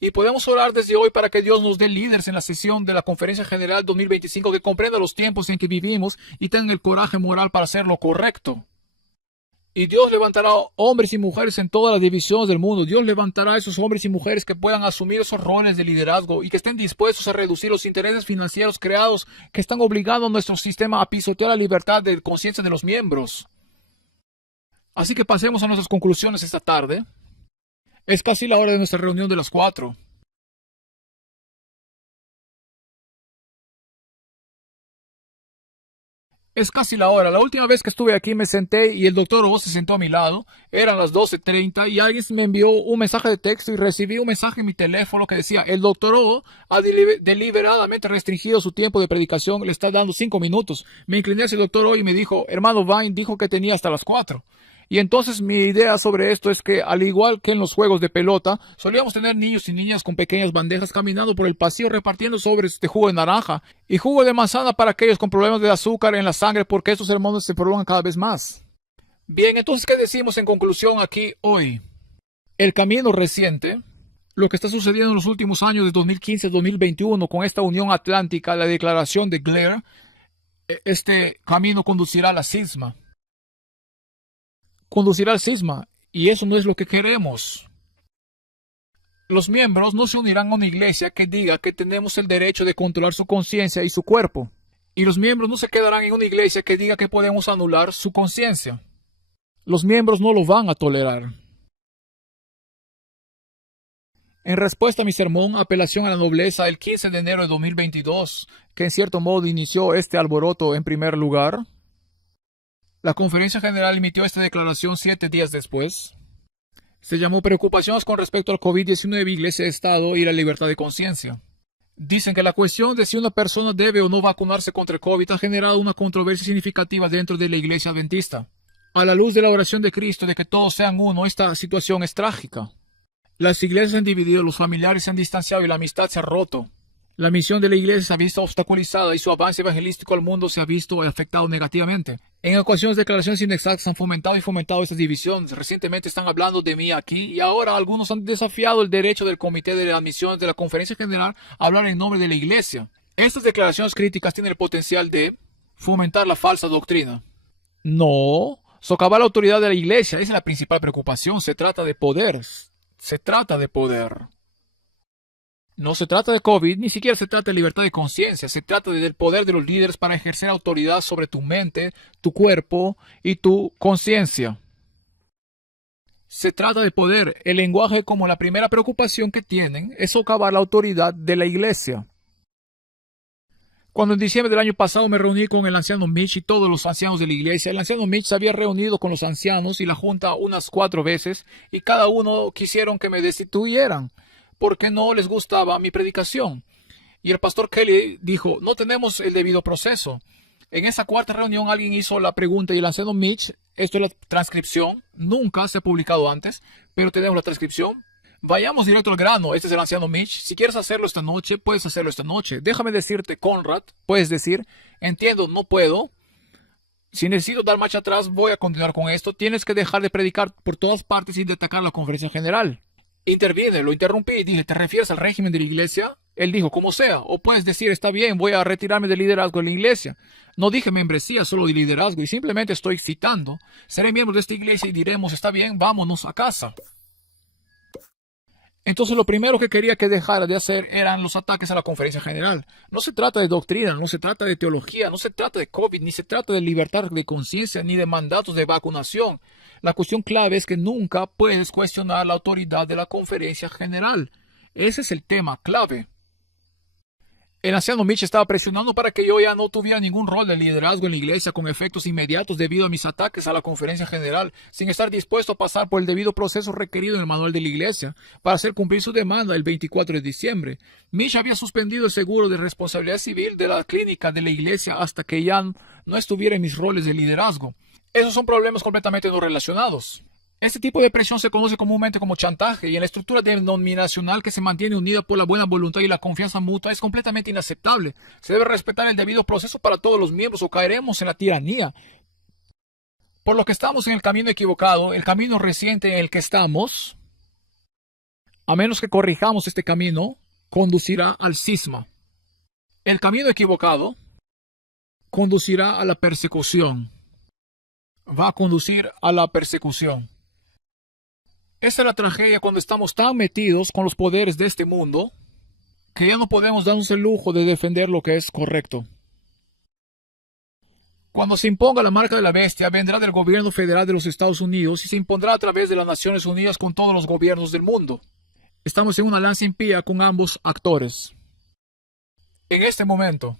Y podemos orar desde hoy para que Dios nos dé líderes en la sesión de la Conferencia General 2025 que comprenda los tiempos en que vivimos y tengan el coraje moral para hacer lo correcto. Y Dios levantará hombres y mujeres en todas las divisiones del mundo. Dios levantará a esos hombres y mujeres que puedan asumir esos roles de liderazgo y que estén dispuestos a reducir los intereses financieros creados que están obligando a nuestro sistema a pisotear la libertad de conciencia de los miembros. Así que pasemos a nuestras conclusiones esta tarde. Es casi la hora de nuestra reunión de las 4. Es casi la hora. La última vez que estuve aquí me senté y el doctor Oz se sentó a mi lado. Eran las 12:30 y alguien me envió un mensaje de texto y recibí un mensaje en mi teléfono que decía: el doctor Oz ha deliberadamente restringido su tiempo de predicación, le está dando 5 minutos. Me incliné hacia el doctor Oz y me dijo: hermano Vine dijo que tenía hasta las 4. Y entonces mi idea sobre esto es que, al igual que en los juegos de pelota, solíamos tener niños y niñas con pequeñas bandejas caminando por el pasillo repartiendo sobres de jugo de naranja y jugo de manzana para aquellos con problemas de azúcar en la sangre, porque estos sermones se prolongan cada vez más. Bien, entonces, ¿qué decimos en conclusión aquí hoy? El camino reciente Lo que está sucediendo en los últimos años de 2015 a 2021 con esta Unión Atlántica, la declaración de Blair, este camino conducirá a la cisma. Conducirá al cisma, y eso no es lo que queremos. Los miembros no se unirán a una iglesia que diga que tenemos el derecho de controlar su conciencia y su cuerpo. Y los miembros no se quedarán en una iglesia que diga que podemos anular su conciencia. Los miembros no lo van a tolerar. En respuesta a mi sermón, Apelación a la Nobleza, el 15 de enero de 2022, que en cierto modo inició este alboroto en primer lugar, la Conferencia General emitió esta declaración 7 días después. Se llamó Preocupaciones con respecto al COVID-19, Iglesia, Estado y la libertad de conciencia. Dicen que la cuestión de si una persona debe o no vacunarse contra el COVID ha generado una controversia significativa dentro de la Iglesia Adventista. A la luz de la oración de Cristo de que todos sean uno, esta situación es trágica. Las iglesias se han dividido, los familiares se han distanciado y la amistad se ha roto. La misión de la iglesia se ha visto obstaculizada y su avance evangelístico al mundo se ha visto afectado negativamente. En ocasiones, declaraciones inexactas han fomentado estas divisiones. Recientemente están hablando de mí aquí y ahora algunos han desafiado el derecho del Comité de Admisión de la Conferencia General a hablar en nombre de la iglesia. Estas declaraciones críticas tienen el potencial de fomentar la falsa doctrina. No, socavar la autoridad de la iglesia, esa es la principal preocupación. Se trata de poder. Se trata de poder. No se trata de COVID, ni siquiera se trata de libertad de conciencia. Se trata del poder de los líderes para ejercer autoridad sobre tu mente, tu cuerpo y tu conciencia. Se trata de poder. El lenguaje, como la primera preocupación que tienen, es socavar la autoridad de la iglesia. Cuando en diciembre del año pasado me reuní con el anciano Mitch y todos los ancianos de la iglesia, el anciano Mitch se había reunido con los ancianos y la junta unas 4 veces y cada uno quisieron que me destituyeran porque no les gustaba mi predicación. Y el pastor Kelly dijo, no tenemos el debido proceso. En esa cuarta reunión alguien hizo la pregunta y el anciano Mitch, esto es la transcripción, nunca se ha publicado antes, pero tenemos la transcripción. Vayamos directo al grano, este es el anciano Mitch. Si quieres hacerlo esta noche, puedes hacerlo esta noche. Déjame decirte, Conrad, puedes decir, entiendo, no puedo. Si necesito dar marcha atrás, voy a continuar con esto. Tienes que dejar de predicar por todas partes y de atacar la conferencia general. Interviene, lo interrumpí y dije, ¿te refieres al régimen de la iglesia? Él dijo, como sea. O puedes decir, está bien, voy a retirarme del liderazgo de la iglesia. No dije membresía, solo de liderazgo y simplemente estoy citando. Seré miembro de esta iglesia y diremos, está bien, vámonos a casa. Entonces lo primero que quería que dejara de hacer eran los ataques a la conferencia general. No se trata de doctrina, no se trata de teología, no se trata de COVID, ni se trata de libertad de conciencia, ni de mandatos de vacunación. La cuestión clave es que nunca puedes cuestionar la autoridad de la conferencia general. Ese es el tema clave. El anciano Mitch estaba presionando para que yo ya no tuviera ningún rol de liderazgo en la iglesia con efectos inmediatos debido a mis ataques a la conferencia general, sin estar dispuesto a pasar por el debido proceso requerido en el manual de la iglesia para hacer cumplir su demanda el 24 de diciembre. Mitch había suspendido el seguro de responsabilidad civil de la clínica de la iglesia hasta que ya no estuviera en mis roles de liderazgo. Esos son problemas completamente no relacionados. Este tipo de presión se conoce comúnmente como chantaje y en la estructura denominacional que se mantiene unida por la buena voluntad y la confianza mutua es completamente inaceptable. Se debe respetar el debido proceso para todos los miembros o caeremos en la tiranía. Por lo que estamos en el camino equivocado, el camino reciente en el que estamos, a menos que corrijamos este camino, conducirá al cisma. El camino equivocado conducirá a la persecución. Va a conducir a la persecución. Esta es la tragedia cuando estamos tan metidos con los poderes de este mundo que ya no podemos darnos el lujo de defender lo que es correcto. Cuando se imponga la marca de la bestia, vendrá del gobierno federal de los Estados Unidos y se impondrá a través de las Naciones Unidas con todos los gobiernos del mundo. Estamos en una lanza impía con ambos actores. En este momento.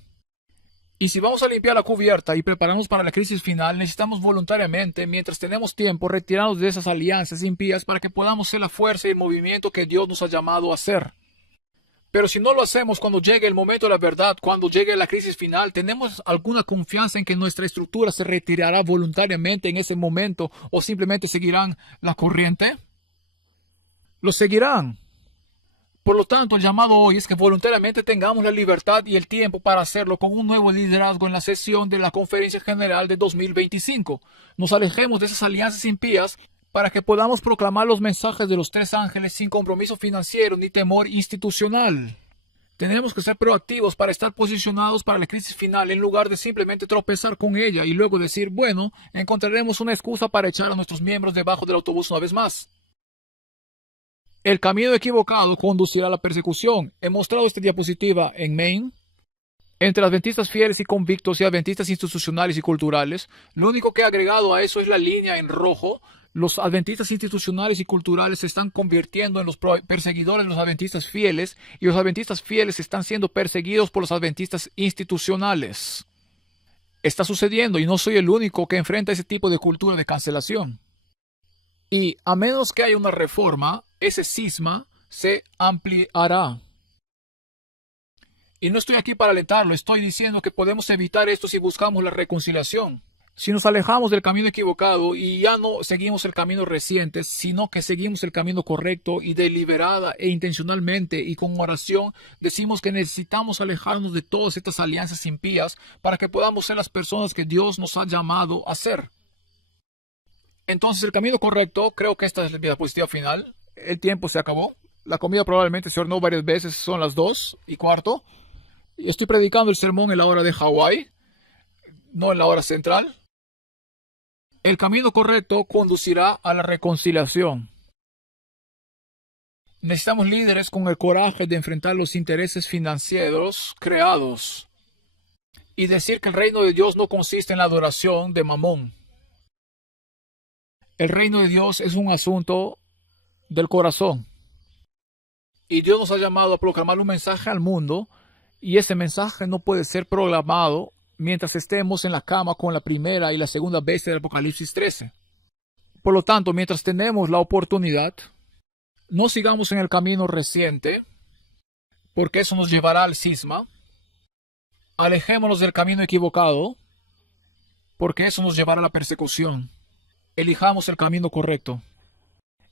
Y si vamos a limpiar la cubierta y prepararnos para la crisis final, necesitamos voluntariamente, mientras tenemos tiempo, retirarnos de esas alianzas impías para que podamos ser la fuerza y el movimiento que Dios nos ha llamado a ser. Pero si no lo hacemos cuando llegue el momento de la verdad, cuando llegue la crisis final, ¿tenemos alguna confianza en que nuestra estructura se retirará voluntariamente en ese momento o simplemente seguirán la corriente? Lo seguirán. Por lo tanto, el llamado hoy es que voluntariamente tengamos la libertad y el tiempo para hacerlo con un nuevo liderazgo en la sesión de la Conferencia General de 2025. Nos alejemos de esas alianzas impías para que podamos proclamar los mensajes de los 3 ángeles sin compromiso financiero ni temor institucional. Tenemos que ser proactivos para estar posicionados para la crisis final en lugar de simplemente tropezar con ella y luego decir, bueno, encontraremos una excusa para echar a nuestros miembros debajo del autobús una vez más. El camino equivocado conducirá a la persecución. He mostrado esta diapositiva en Maine. Entre adventistas fieles y convictos y adventistas institucionales y culturales, lo único que he agregado a eso es la línea en rojo. Los adventistas institucionales y culturales se están convirtiendo en los perseguidores de los adventistas fieles y los adventistas fieles están siendo perseguidos por los adventistas institucionales. Está sucediendo y no soy el único que enfrenta ese tipo de cultura de cancelación. Y a menos que haya una reforma, ese cisma se ampliará. Y no estoy aquí para alentarlo, estoy diciendo que podemos evitar esto si buscamos la reconciliación. Si nos alejamos del camino equivocado y ya no seguimos el camino reciente, sino que seguimos el camino correcto y deliberada e intencionalmente y con oración, decimos que necesitamos alejarnos de todas estas alianzas impías para que podamos ser las personas que Dios nos ha llamado a ser. Entonces el camino correcto, creo que esta es la diapositiva final. El tiempo se acabó. La comida probablemente se horneó varias veces, son las 2:15. Estoy predicando el sermón en la hora de Hawái, no en la hora central. El camino correcto conducirá a la reconciliación. Necesitamos líderes con el coraje de enfrentar los intereses financieros creados y decir que el reino de Dios no consiste en la adoración de Mamón. El reino de Dios es un asunto del corazón. Y Dios nos ha llamado a proclamar un mensaje al mundo y ese mensaje no puede ser proclamado mientras estemos en la cama con la primera y la segunda bestia del Apocalipsis 13. Por lo tanto, mientras tenemos la oportunidad, no sigamos en el camino reciente, porque eso nos llevará al cisma. Alejémonos del camino equivocado, porque eso nos llevará a la persecución. Elijamos el camino correcto.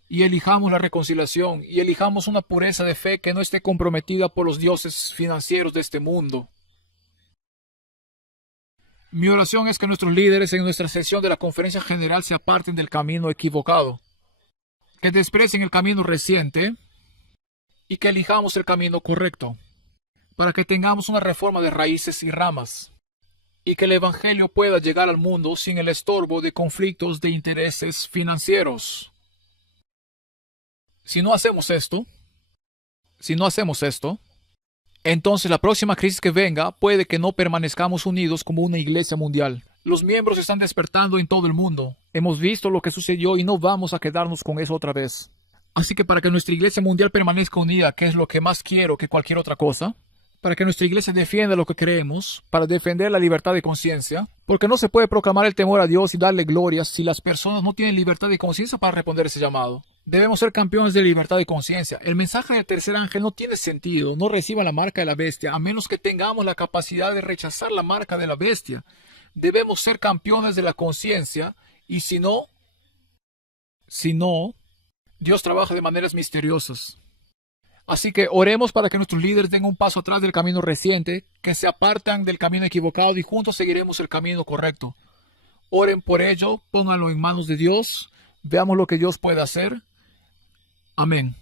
Y elijamos la reconciliación, y elijamos una pureza de fe que no esté comprometida por los dioses financieros de este mundo. Mi oración es que nuestros líderes en nuestra sesión de la conferencia general se aparten del camino equivocado, que desprecien el camino reciente y que elijamos el camino correcto, para que tengamos una reforma de raíces y ramas, y que el Evangelio pueda llegar al mundo sin el estorbo de conflictos de intereses financieros. Si no hacemos esto, entonces la próxima crisis que venga puede que no permanezcamos unidos como una iglesia mundial. Los miembros están despertando en todo el mundo. Hemos visto lo que sucedió y no vamos a quedarnos con eso otra vez. Así que para que nuestra iglesia mundial permanezca unida, que es lo que más quiero que cualquier otra cosa, para que nuestra iglesia defienda lo que creemos, para defender la libertad de conciencia, porque no se puede proclamar el temor a Dios y darle gloria si las personas no tienen libertad de conciencia para responder ese llamado. Debemos ser campeones de libertad de conciencia. El mensaje del tercer ángel no tiene sentido. No reciba la marca de la bestia, a menos que tengamos la capacidad de rechazar la marca de la bestia. Debemos ser campeones de la conciencia, y si no, Dios trabaja de maneras misteriosas. Así que oremos para que nuestros líderes den un paso atrás del camino reciente, que se apartan del camino equivocado y juntos seguiremos el camino correcto. Oren por ello, pónganlo en manos de Dios, veamos lo que Dios puede hacer. Amén.